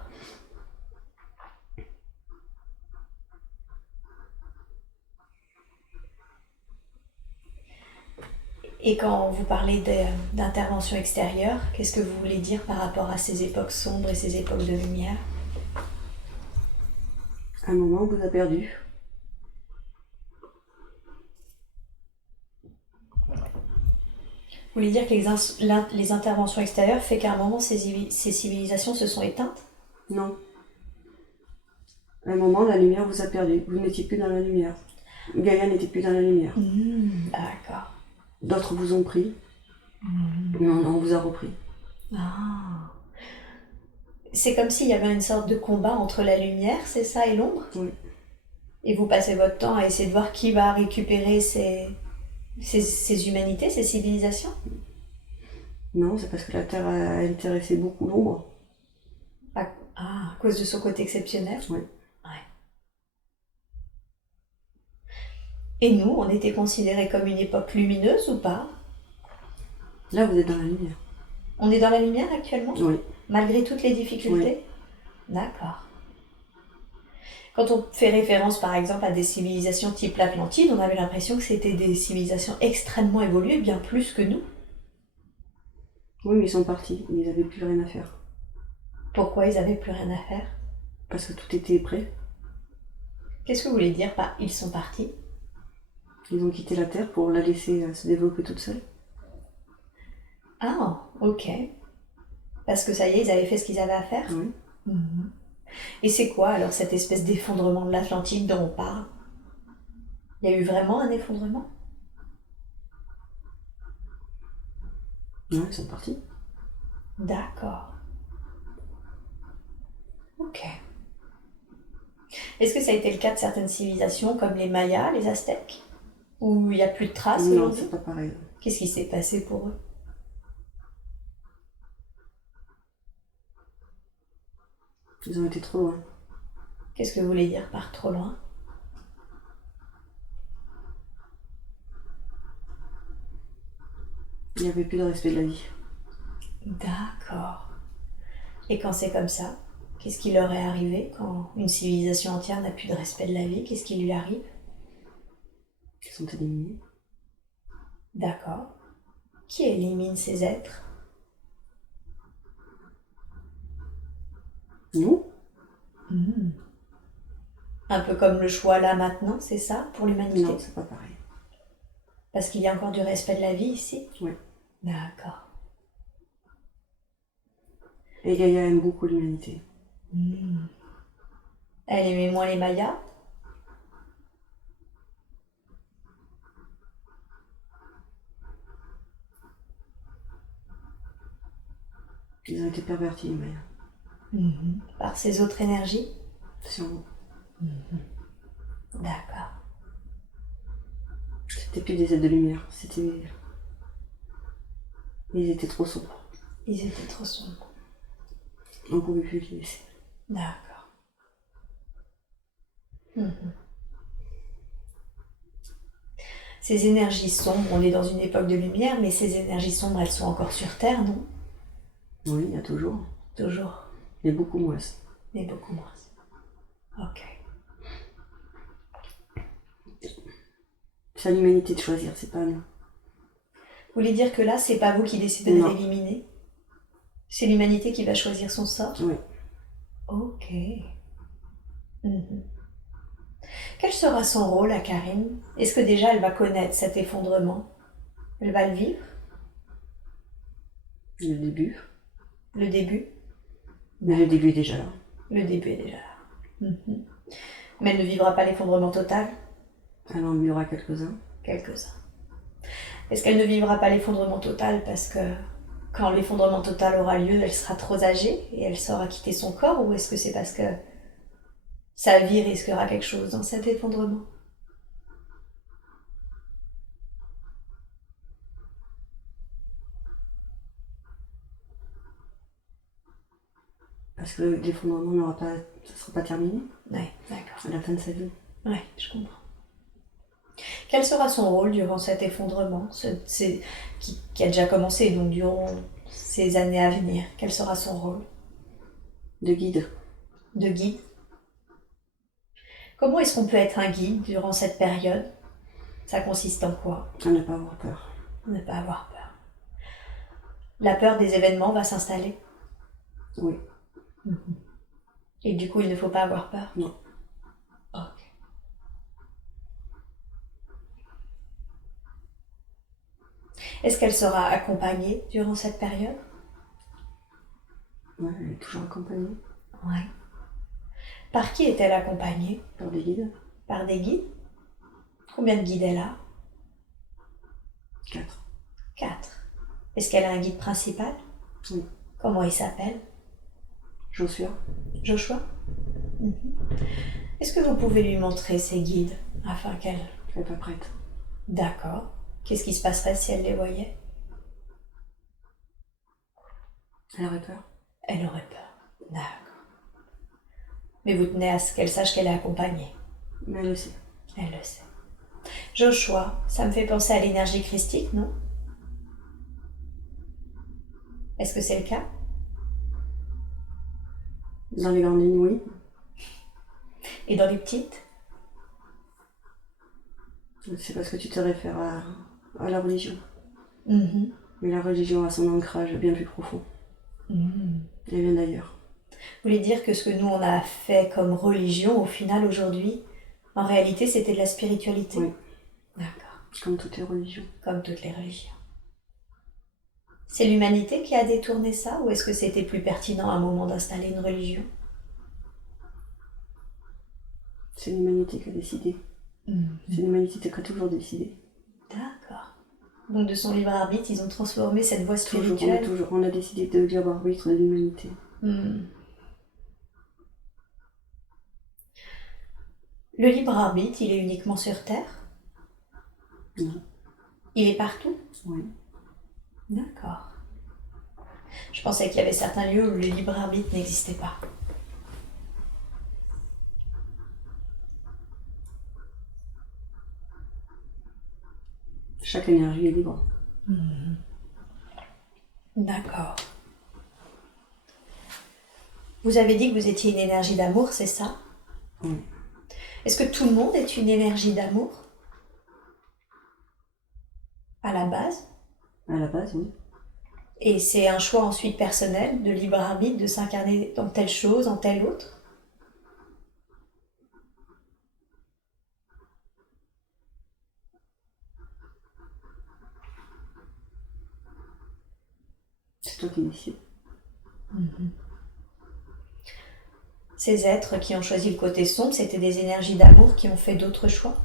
Et quand vous parlez d'intervention extérieure, qu'est-ce que vous voulez dire par rapport à ces époques sombres et ces époques de lumière? À un moment, on vous a perdu. Vous voulez dire que les interventions extérieures fait qu'à un moment, ces civilisations se sont éteintes? Non. À un moment, la lumière vous a perdu. Vous n'étiez plus dans la lumière. Gaïa n'était plus dans la lumière. D'accord. D'autres vous ont pris. Non, on vous a repris. Ah. C'est comme s'il y avait une sorte de combat entre la lumière, c'est ça, et l'ombre? Oui. Et vous passez votre temps à essayer de voir qui va récupérer ces humanités, ces civilisations? Non, c'est parce que la Terre a intéressé beaucoup l'ombre. À cause de son côté exceptionnel? Oui. Ouais. Et nous, on était considérés comme une époque lumineuse ou pas? Là, vous êtes dans la lumière. On est dans la lumière actuellement? Oui. Malgré toutes les difficultés? Oui. D'accord. Quand on fait référence par exemple à des civilisations type l'Atlantide, on avait l'impression que c'était des civilisations extrêmement évoluées, bien plus que nous. Oui, mais ils sont partis. Ils n'avaient plus rien à faire. Pourquoi ils n'avaient plus rien à faire? Parce que tout était prêt. Qu'est-ce que vous voulez dire par ils sont partis? Ils ont quitté la Terre pour la laisser se développer toute seule. Ah, ok. Parce que ça y est, ils avaient fait ce qu'ils avaient à faire? Oui. Et c'est quoi alors cette espèce d'effondrement de l'Atlantide dont on parle? Il y a eu vraiment un effondrement? Non, ils sont partis. D'accord. Ok. Est-ce que ça a été le cas de certaines civilisations comme les Mayas, les Aztèques? Où il n'y a plus de traces Non, aujourd'hui? c'est pas pareil. Qu'est-ce qui s'est passé pour eux? Ils ont été trop loin. Qu'est-ce que vous voulez dire par trop loin? Il n'y avait plus de respect de la vie. D'accord. Et quand c'est comme ça, qu'est-ce qui leur est arrivé quand une civilisation entière n'a plus de respect de la vie? Qu'est-ce qui lui arrive? Ils sont éliminés. D'accord. Qui élimine ces êtres? Nous? Un peu comme le choix là maintenant, c'est ça, pour l'humanité? Non, c'est pas pareil. Parce qu'il y a encore du respect de la vie ici? Oui. D'accord. Et Gaïa aime beaucoup l'humanité. Elle aimait moins les Mayas? Ils ont été pervertis, mais Par ces autres énergies? sûrement. D'accord. C'était plus des êtres de lumière, ils étaient trop sombres. Ils étaient trop sombres. On ne pouvait plus les laisser. D'accord. Ces énergies sombres, on est dans une époque de lumière, mais ces énergies sombres, elles sont encore sur Terre, non? Oui, il y a toujours. Toujours. Mais beaucoup moins. Mais beaucoup moins. Ok. C'est à l'humanité de choisir, c'est pas à nous. Vous voulez dire que là, c'est pas vous qui décidez de l'éliminer? C'est l'humanité qui va choisir son sort? Oui. Ok. Quel sera son rôle à Karine? Est-ce que déjà elle va connaître cet effondrement? Elle va le vivre? Le début. Le début? Mais le début est déjà là. Le début est déjà là. Mais elle ne vivra pas l'effondrement total? Elle en vivra quelques-uns. Quelques-uns. Est-ce qu'elle ne vivra pas l'effondrement total parce que quand l'effondrement total aura lieu, elle sera trop âgée et elle saura quitter son corps? Ou est-ce que c'est parce que sa vie risquera quelque chose dans cet effondrement? Parce que l'effondrement ça ne sera pas terminé. Oui, d'accord. À la fin de sa vie. Oui, je comprends. Quel sera son rôle durant cet effondrement qui a déjà commencé, donc durant ces années à venir? Quel sera son rôle? De guide. De guide? Comment est-ce qu'on peut être un guide durant cette période? Ça consiste en quoi? À ne pas avoir peur. Ne pas avoir peur. La peur des événements va s'installer? Oui. Et du coup, il ne faut pas avoir peur? Non. Ok. Est-ce qu'elle sera accompagnée durant cette période? Ouais, elle est toujours accompagnée. Ouais. Par qui est-elle accompagnée? Par des guides. Par des guides? Combien de guides elle a? 4. 4. Est-ce qu'elle a un guide principal? Oui. Comment il s'appelle? Joshua. Joshua? Est-ce que vous pouvez lui montrer ses guides afin qu'elle... Elle n'est pas prête. D'accord. Qu'est-ce qui se passerait si elle les voyait? Elle aurait peur. Elle aurait peur. D'accord. Mais vous tenez à ce qu'elle sache qu'elle est accompagnée? Mais elle le sait. Elle le sait. Joshua, ça me fait penser à l'énergie christique, non? Est-ce que c'est le cas? Dans les grandes lignes, oui. Et dans les petites? C'est parce que tu te réfères à la religion. Mm-hmm. Mais la religion a son ancrage bien plus profond. Mm-hmm. Elle vient d'ailleurs. Vous voulez dire que ce que nous on a fait comme religion, au final aujourd'hui, en réalité c'était de la spiritualité? Oui. D'accord. Comme toutes les religions. Comme toutes les religions. C'est l'humanité qui a détourné ça, ou est-ce que c'était plus pertinent à un moment d'installer une religion? C'est l'humanité qui a décidé. C'est l'humanité qui a toujours décidé. D'accord. Donc de son libre arbitre, ils ont transformé cette voie spirituelle. On a décidé de libre arbitre de l'humanité. Le libre arbitre, il est uniquement sur Terre? Non. Il est partout? Oui. D'accord. Je pensais qu'il y avait certains lieux où le libre arbitre n'existait pas. Chaque énergie est libre. D'accord. Vous avez dit que vous étiez une énergie d'amour, c'est ça? Oui. Est-ce que tout le monde est une énergie d'amour? À la base? À la base, oui. Et c'est un choix ensuite personnel, de libre arbitre, de s'incarner dans telle chose, en telle autre? C'est toi qui décides. Ces êtres qui ont choisi le côté sombre, c'était des énergies d'amour qui ont fait d'autres choix?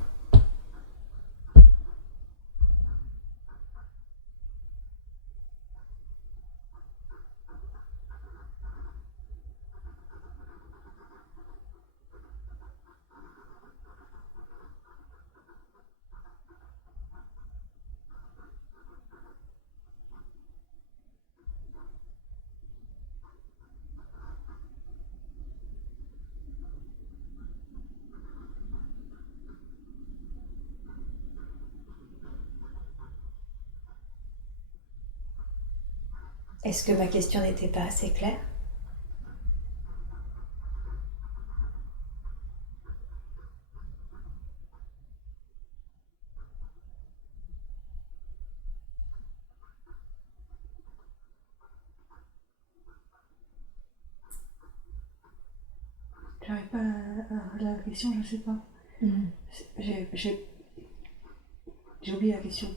Est-ce que ma question n'était pas assez claire? J'arrive pas à la question, je sais pas. J'ai oublié la question.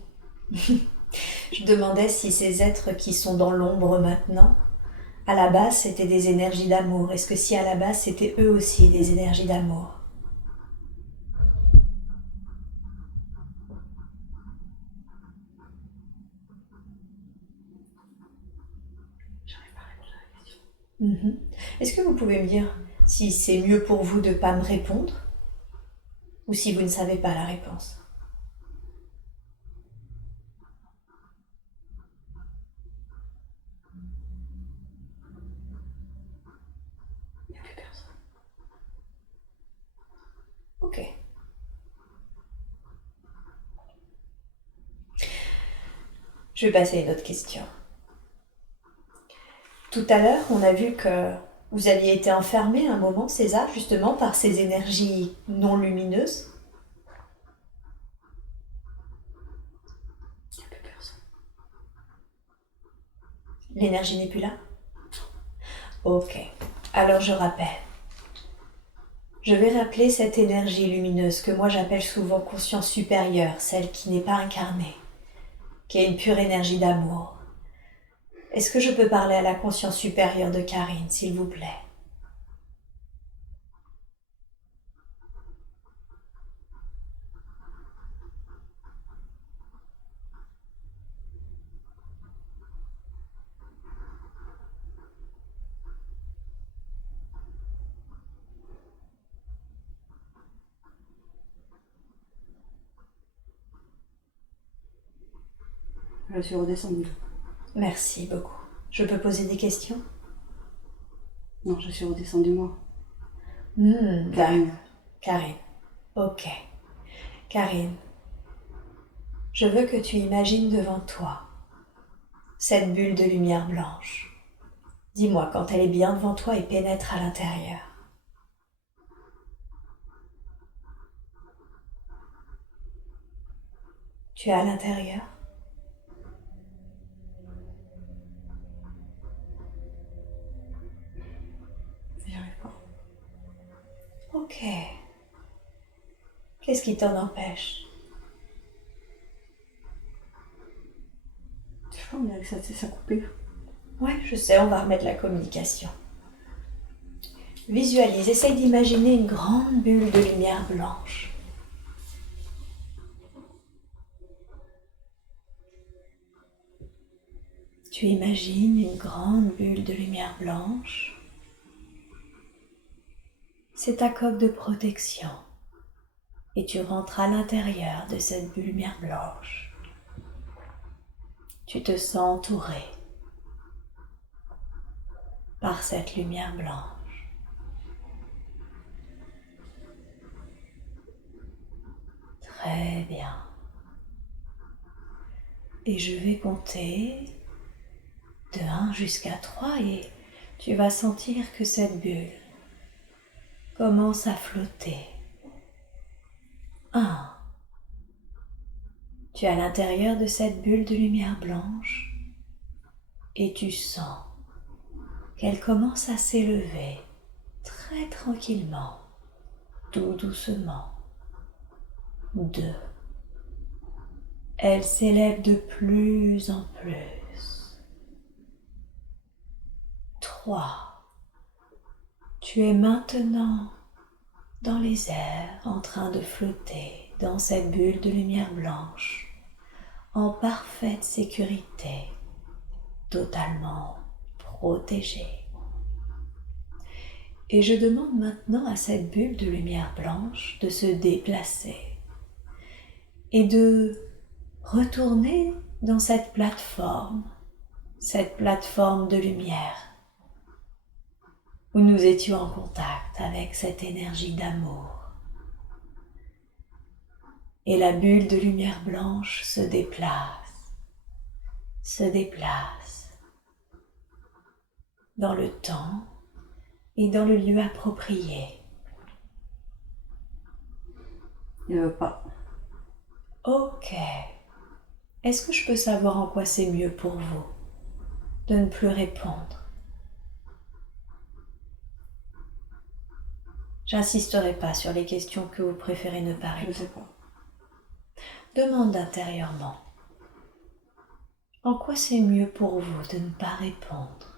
Je demandais si ces êtres qui sont dans l'ombre maintenant, à la base c'était des énergies d'amour. Est-ce que si à la base c'était eux aussi des énergies d'amour? J'arrive pas à répondre à la question. Est-ce que vous pouvez me dire si c'est mieux pour vous de ne pas me répondre ou si vous ne savez pas la réponse? Il n'y a plus personne. Ok. Je vais passer à une autre question. Tout à l'heure, on a vu que vous aviez été enfermé un moment, César, justement par ces énergies non lumineuses. Il n'y a plus personne. L'énergie n'est plus là? Ok. Alors je rappelle. Je vais rappeler cette énergie lumineuse que moi j'appelle souvent conscience supérieure, celle qui n'est pas incarnée, qui est une pure énergie d'amour. Est-ce que je peux parler à la conscience supérieure de Karine, s'il vous plaît? Je suis redescendue. Merci beaucoup. Je peux poser des questions? Non, je suis redescendue moi. Karine. Karine. Ok. Karine, je veux que tu imagines devant toi cette bulle de lumière blanche. Dis-moi quand elle est bien devant toi et pénètre à l'intérieur. Tu es à l'intérieur? J'y arrive pas. Ok. Qu'est-ce qui t'en empêche? Je sais pas, on dirait que ça coupé. Ouais, je sais, on va remettre la communication. Visualise, essaye d'imaginer une grande bulle de lumière blanche. Tu imagines une grande bulle de lumière blanche. C'est ta coque de protection. Et tu rentres à l'intérieur de cette bulle de lumière blanche. Tu te sens entouré par cette lumière blanche. Très bien. Et je vais compter de 1 jusqu'à 3 et tu vas sentir que cette bulle commence à flotter. 1. Tu es à l'intérieur de cette bulle de lumière blanche et tu sens qu'elle commence à s'élever très tranquillement, tout doucement. 2. Elle s'élève de plus en plus. 3. Tu es maintenant dans les airs en train de flotter dans cette bulle de lumière blanche en parfaite sécurité, totalement protégée. Et je demande maintenant à cette bulle de lumière blanche de se déplacer et de retourner dans cette plateforme de lumière où nous étions en contact avec cette énergie d'amour. Et la bulle de lumière blanche se déplace, dans le temps et dans le lieu approprié. Il ne veut pas. Ok. Est-ce que je peux savoir en quoi c'est mieux pour vous de ne plus répondre? J'insisterai pas sur les questions que vous préférez ne pas Je répondre. ne sais pas. Demande intérieurement. En quoi c'est mieux pour vous de ne pas répondre?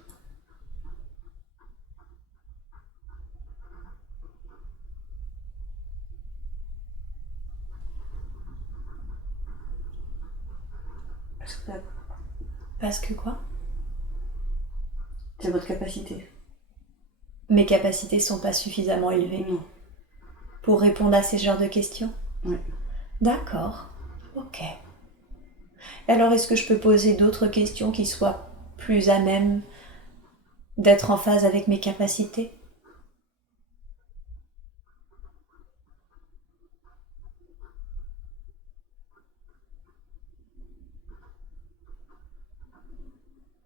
Parce que quoi? C'est votre capacité. Mes capacités sont pas suffisamment élevées Non. pour répondre à ces genres de questions? Oui. D'accord. Ok. Alors, est-ce que je peux poser d'autres questions qui soient plus à même d'être en phase avec mes capacités?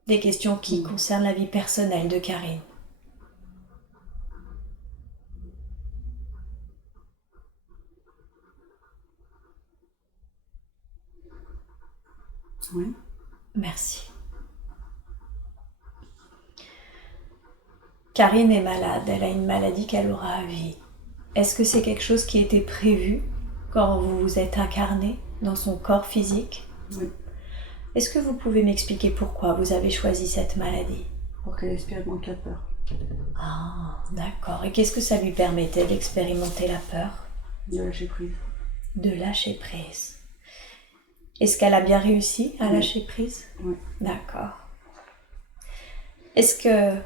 Des questions qui concernent la vie personnelle de Karine. Oui. Merci. Karine est malade, elle a une maladie qu'elle aura à vie. Est-ce que c'est quelque chose qui était prévu quand vous vous êtes incarné dans son corps physique? Oui. Est-ce que vous pouvez m'expliquer pourquoi vous avez choisi cette maladie? Pour qu'elle expérimente la peur. Ah, d'accord. Et qu'est-ce que ça lui permettait d'expérimenter la peur? De lâcher prise. De lâcher prise. Est-ce qu'elle a bien réussi à lâcher prise? Oui. D'accord. Est-ce que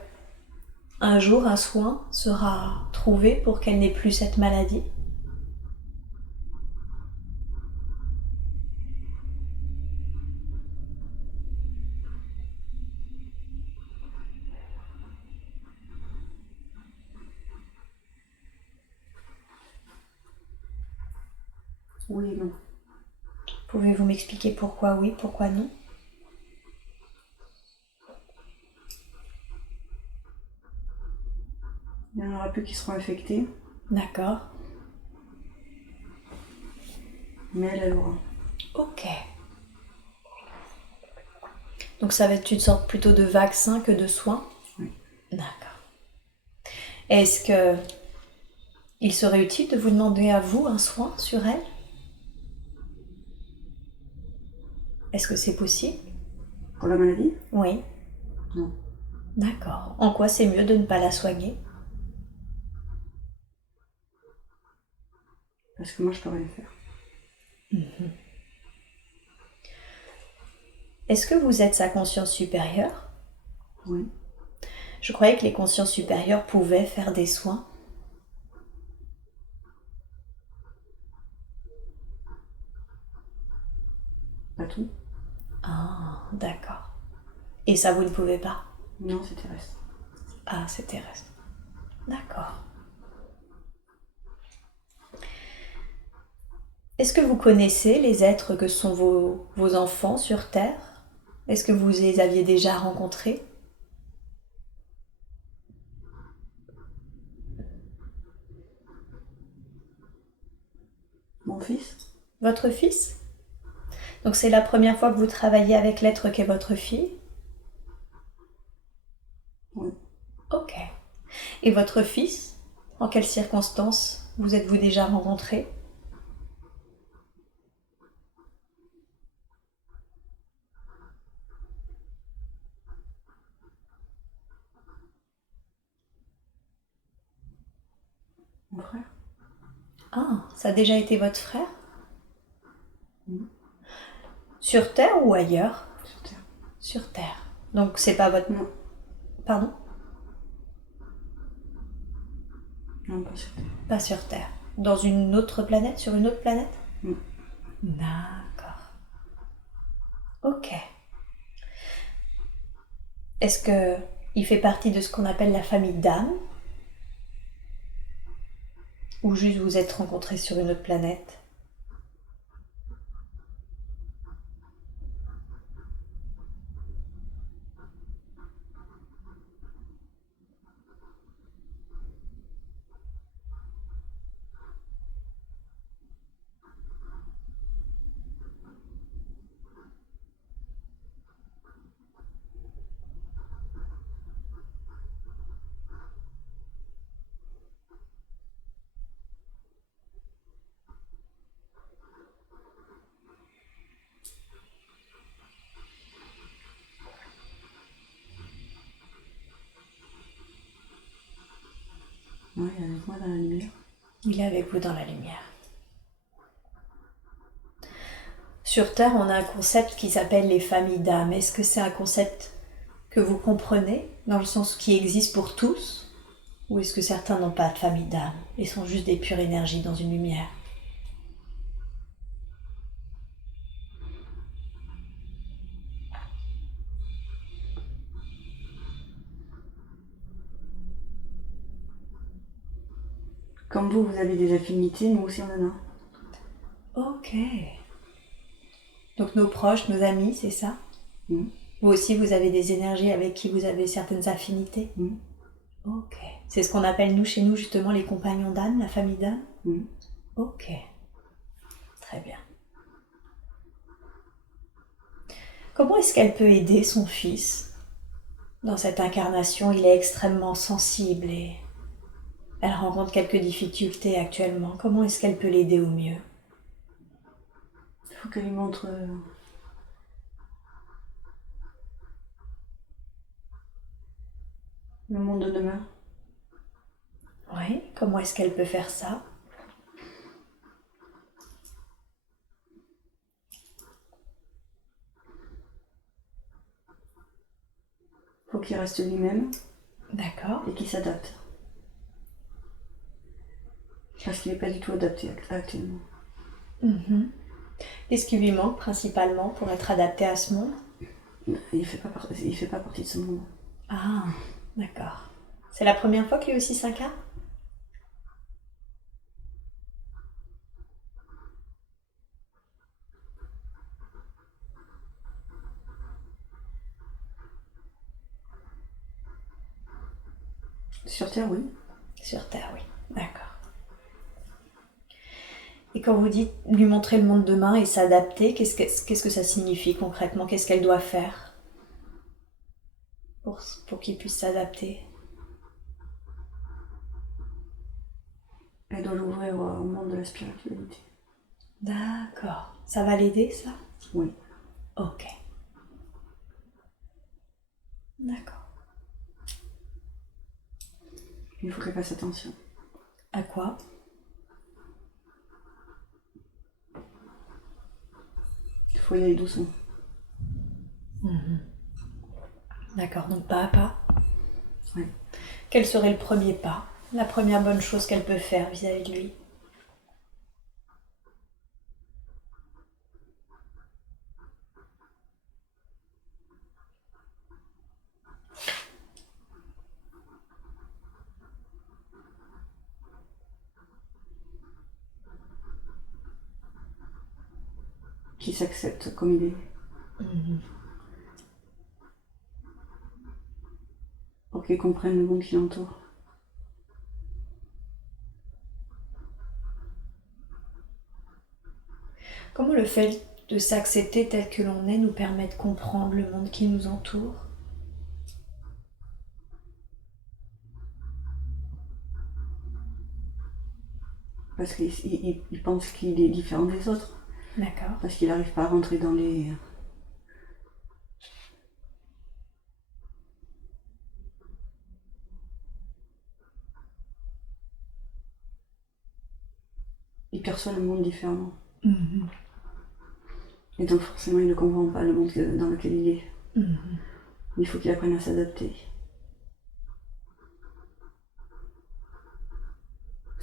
un jour un soin sera trouvé pour qu'elle n'ait plus cette maladie? Oui et non. Pouvez-vous m'expliquer pourquoi oui, pourquoi non? Il n'y en aura plus qui seront infectés, D'accord. mais elle aura. Ok. Donc ça va être une sorte plutôt de vaccin que de soin? Oui. D'accord. Est-ce que il serait utile de vous demander à vous un soin sur elle? Est-ce que c'est possible? Pour la maladie? Oui. Non. D'accord. En quoi c'est mieux de ne pas la soigner? Parce que moi, je peux rien faire. Est-ce que vous êtes sa conscience supérieure? Oui. Je croyais que les consciences supérieures pouvaient faire des soins. Pas tout. Ah, d'accord. Et ça, vous ne pouvez pas? Non, c'est terrestre. Ah, c'est terrestre. D'accord. Est-ce que vous connaissez les êtres que sont vos enfants sur Terre? Est-ce que vous les aviez déjà rencontrés? Mon fils? Votre fils? Donc c'est la première fois que vous travaillez avec l'être qu'est votre fille? Oui. Ok. Et votre fils? En quelles circonstances vous êtes-vous déjà rencontrés? Mon frère? Ah, ça a déjà été votre frère? Oui. Sur Terre ou ailleurs? Sur Terre. Sur Terre. Donc c'est pas votre... Non. Pardon? Non, pas sur Terre. Pas sur Terre. Dans une autre planète? Sur une autre planète? Non. D'accord. Ok. Est-ce que il fait partie de ce qu'on appelle la famille d'âme? Ou juste vous êtes rencontrés sur une autre planète? avec moi dans la lumière. Il est avec vous dans la lumière. Sur Terre, on a un concept qui s'appelle les familles d'âmes. Est-ce que c'est un concept que vous comprenez, dans le sens qui existe pour tous? Ou est-ce que certains n'ont pas de famille d'âme et sont juste des pures énergies dans une lumière? Comme vous avez des affinités, nous aussi on en a. Ok. Donc nos proches, nos amis, c'est ça? Vous aussi, vous avez des énergies avec qui vous avez certaines affinités? Ok. C'est ce qu'on appelle, nous, chez nous, justement, les compagnons d'âme, la famille d'âme? Ok. Très bien. Comment est-ce qu'elle peut aider son fils? Dans cette incarnation, il est extrêmement sensible et elle rencontre quelques difficultés actuellement. Comment est-ce qu'elle peut l'aider au mieux? Il faut qu'elle lui montre le monde de demain. Oui, comment est-ce qu'elle peut faire ça? Il faut qu'il reste lui-même. D'accord. Et qu'il s'adapte. Parce qu'il n'est pas du tout adapté actuellement. Qu'est-ce qui lui manque principalement pour être adapté à ce monde? Il ne fait pas partie de ce monde. Ah, d'accord. C'est la première fois qu'il lui aussi s'incarne? Sur Terre, oui. Sur Terre, oui. D'accord. Et quand vous dites lui montrer le monde demain et s'adapter, qu'est-ce que ça signifie concrètement? Qu'est-ce qu'elle doit faire pour qu'il puisse s'adapter? Elle doit l'ouvrir au monde de la spiritualité. D'accord. Ça va l'aider, ça? Oui. Ok. D'accord. Il faut qu'elle fasse attention. À quoi? Il faut y aller doucement. D'accord, donc pas à pas. Oui. Quel serait le premier pas? La première bonne chose qu'elle peut faire vis-à-vis de lui? Qu'il s'accepte comme il est. Pour qu'il comprenne le monde qui l'entoure. Comment le fait de s'accepter tel que l'on est nous permet de comprendre le monde qui nous entoure? Parce qu'il pense qu'il est différent des autres. D'accord. Parce qu'il n'arrive pas à rentrer dans les... Il perçoit le monde différemment. Et donc forcément, il ne comprend pas le monde dans lequel il est. Il faut qu'il apprenne à s'adapter.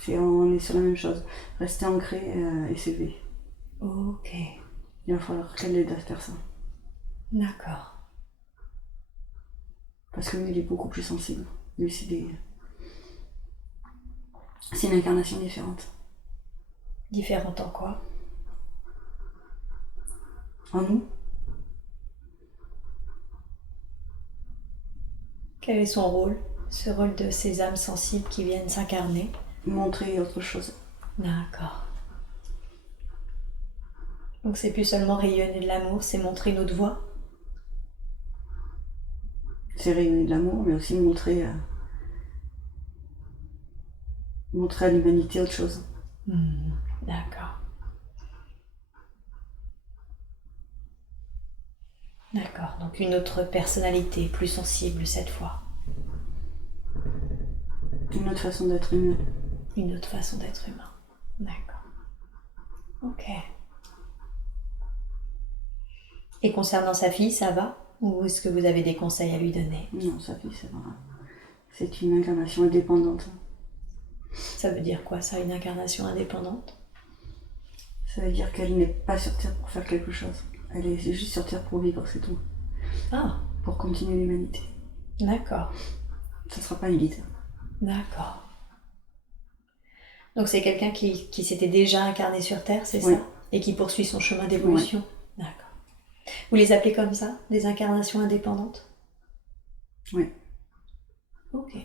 On est sur la même chose. Rester ancré et s'élever. Ok. Il va falloir qu'elle l'aide à faire ça. D'accord. Parce que lui, il est beaucoup plus sensible. Lui, c'est une incarnation différente. Différente en quoi? En nous, Quel est son rôle? Ce rôle de ces âmes sensibles qui viennent s'incarner? montrer autre chose. D'accord. Donc c'est plus seulement rayonner de l'amour, c'est montrer notre voix? C'est rayonner de l'amour, mais aussi montrer à l'humanité autre chose. D'accord. D'accord, donc une autre personnalité, plus sensible cette fois. Une autre façon d'être humain. Une autre façon d'être humain. D'accord. Ok. Et concernant sa fille, ça va? Ou est-ce que vous avez des conseils à lui donner? Non, sa fille, ça va. C'est une incarnation indépendante. Ça veut dire quoi, ça, une incarnation indépendante? Ça veut dire qu'elle n'est pas sur Terre pour faire quelque chose. Elle est juste sur Terre pour vivre, c'est tout. Ah, Pour continuer l'humanité. d'accord. Ça ne sera pas une guide. D'accord. Donc c'est quelqu'un qui s'était déjà incarné sur Terre, c'est Oui. ça? Et qui poursuit son chemin d'évolution? Oui. D'accord. Vous les appelez comme ça, des incarnations indépendantes? Oui. Ok.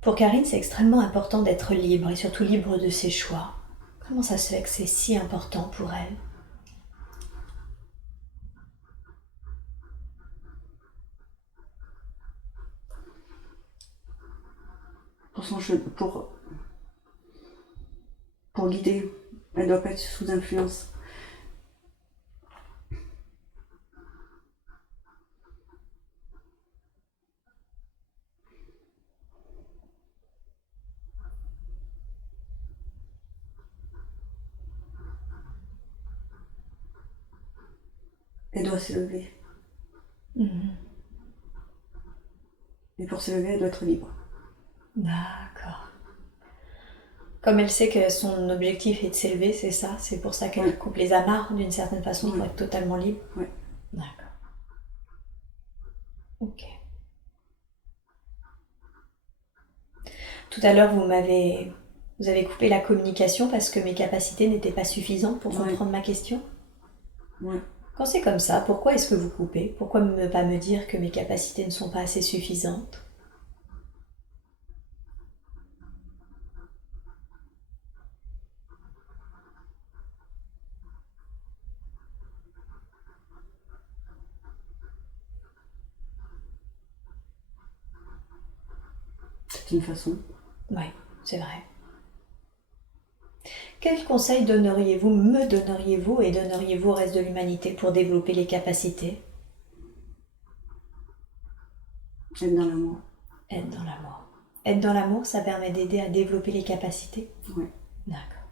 Pour Karine, c'est extrêmement important d'être libre, et surtout libre de ses choix. Comment ça se fait que c'est si important pour elle? Pour guider, elle ne doit pas être sous influence. Elle doit s'élever. Et pour s'élever, elle doit être libre. D'accord. Comme elle sait que son objectif est de s'élever, c'est ça? C'est pour ça qu'elle coupe les amarres d'une certaine façon pour être totalement libre? Oui. D'accord. Ok. Tout à l'heure, vous avez coupé la communication parce que mes capacités n'étaient pas suffisantes pour comprendre ma question? Oui. Quand c'est comme ça, pourquoi est-ce que vous coupez? Pourquoi ne pas me dire que mes capacités ne sont pas assez suffisantes? C'est une façon. Oui, c'est vrai. Quels conseils me donneriez-vous et donneriez-vous au reste de l'humanité pour développer les capacités? Être dans l'amour. Être dans l'amour. Être dans l'amour, ça permet d'aider à développer les capacités? Oui. D'accord.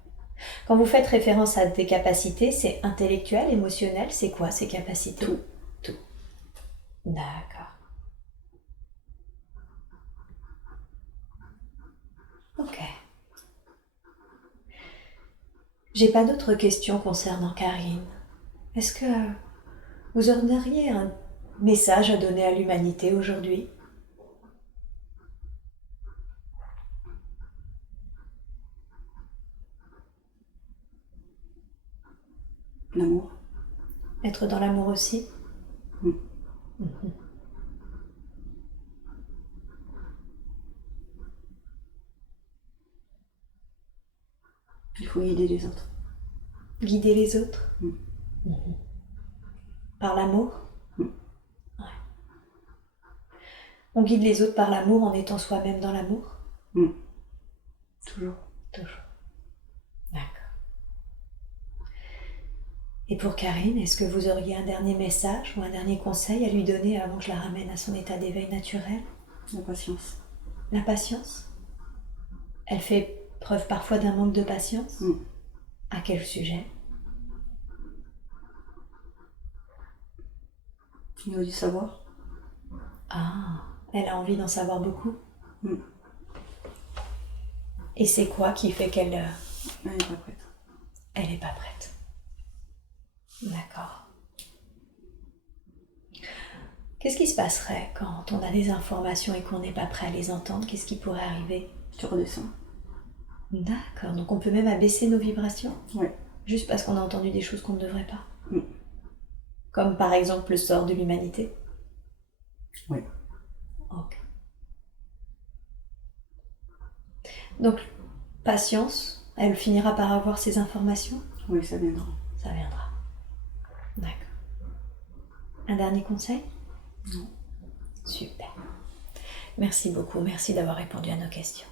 Quand vous faites référence à des capacités, c'est intellectuel, émotionnel, c'est quoi ces capacités? Tout. D'accord. Ok. J'ai pas d'autres questions concernant Karine. Est-ce que vous auriez un message à donner à l'humanité aujourd'hui? L'amour. Être dans l'amour aussi? Il faut guider les autres. Guider les autres? Par l'amour? Ouais. On guide les autres par l'amour en étant soi-même dans l'amour? Toujours. D'accord. Et pour Karine, est-ce que vous auriez un dernier message ou un dernier conseil à lui donner avant que je la ramène à son état d'éveil naturel? La patience. La patience? Elle fait preuve parfois d'un manque de patience? À quel sujet? Il doit du savoir. Ah, elle a envie d'en savoir beaucoup? Et c'est quoi qui fait qu'elle... Elle n'est pas prête. Elle n'est pas prête. D'accord. Qu'est-ce qui se passerait quand on a des informations et qu'on n'est pas prêt à les entendre? Qu'est-ce qui pourrait arriver? Tu redescends. D'accord, donc on peut même abaisser nos vibrations? Oui. Juste parce qu'on a entendu des choses qu'on ne devrait pas? Comme par exemple le sort de l'humanité? Oui. Ok. Donc, patience, elle finira par avoir ces informations? Oui, ça viendra. Ça viendra. D'accord. Un dernier conseil? Non. Super. Merci beaucoup, merci d'avoir répondu à nos questions.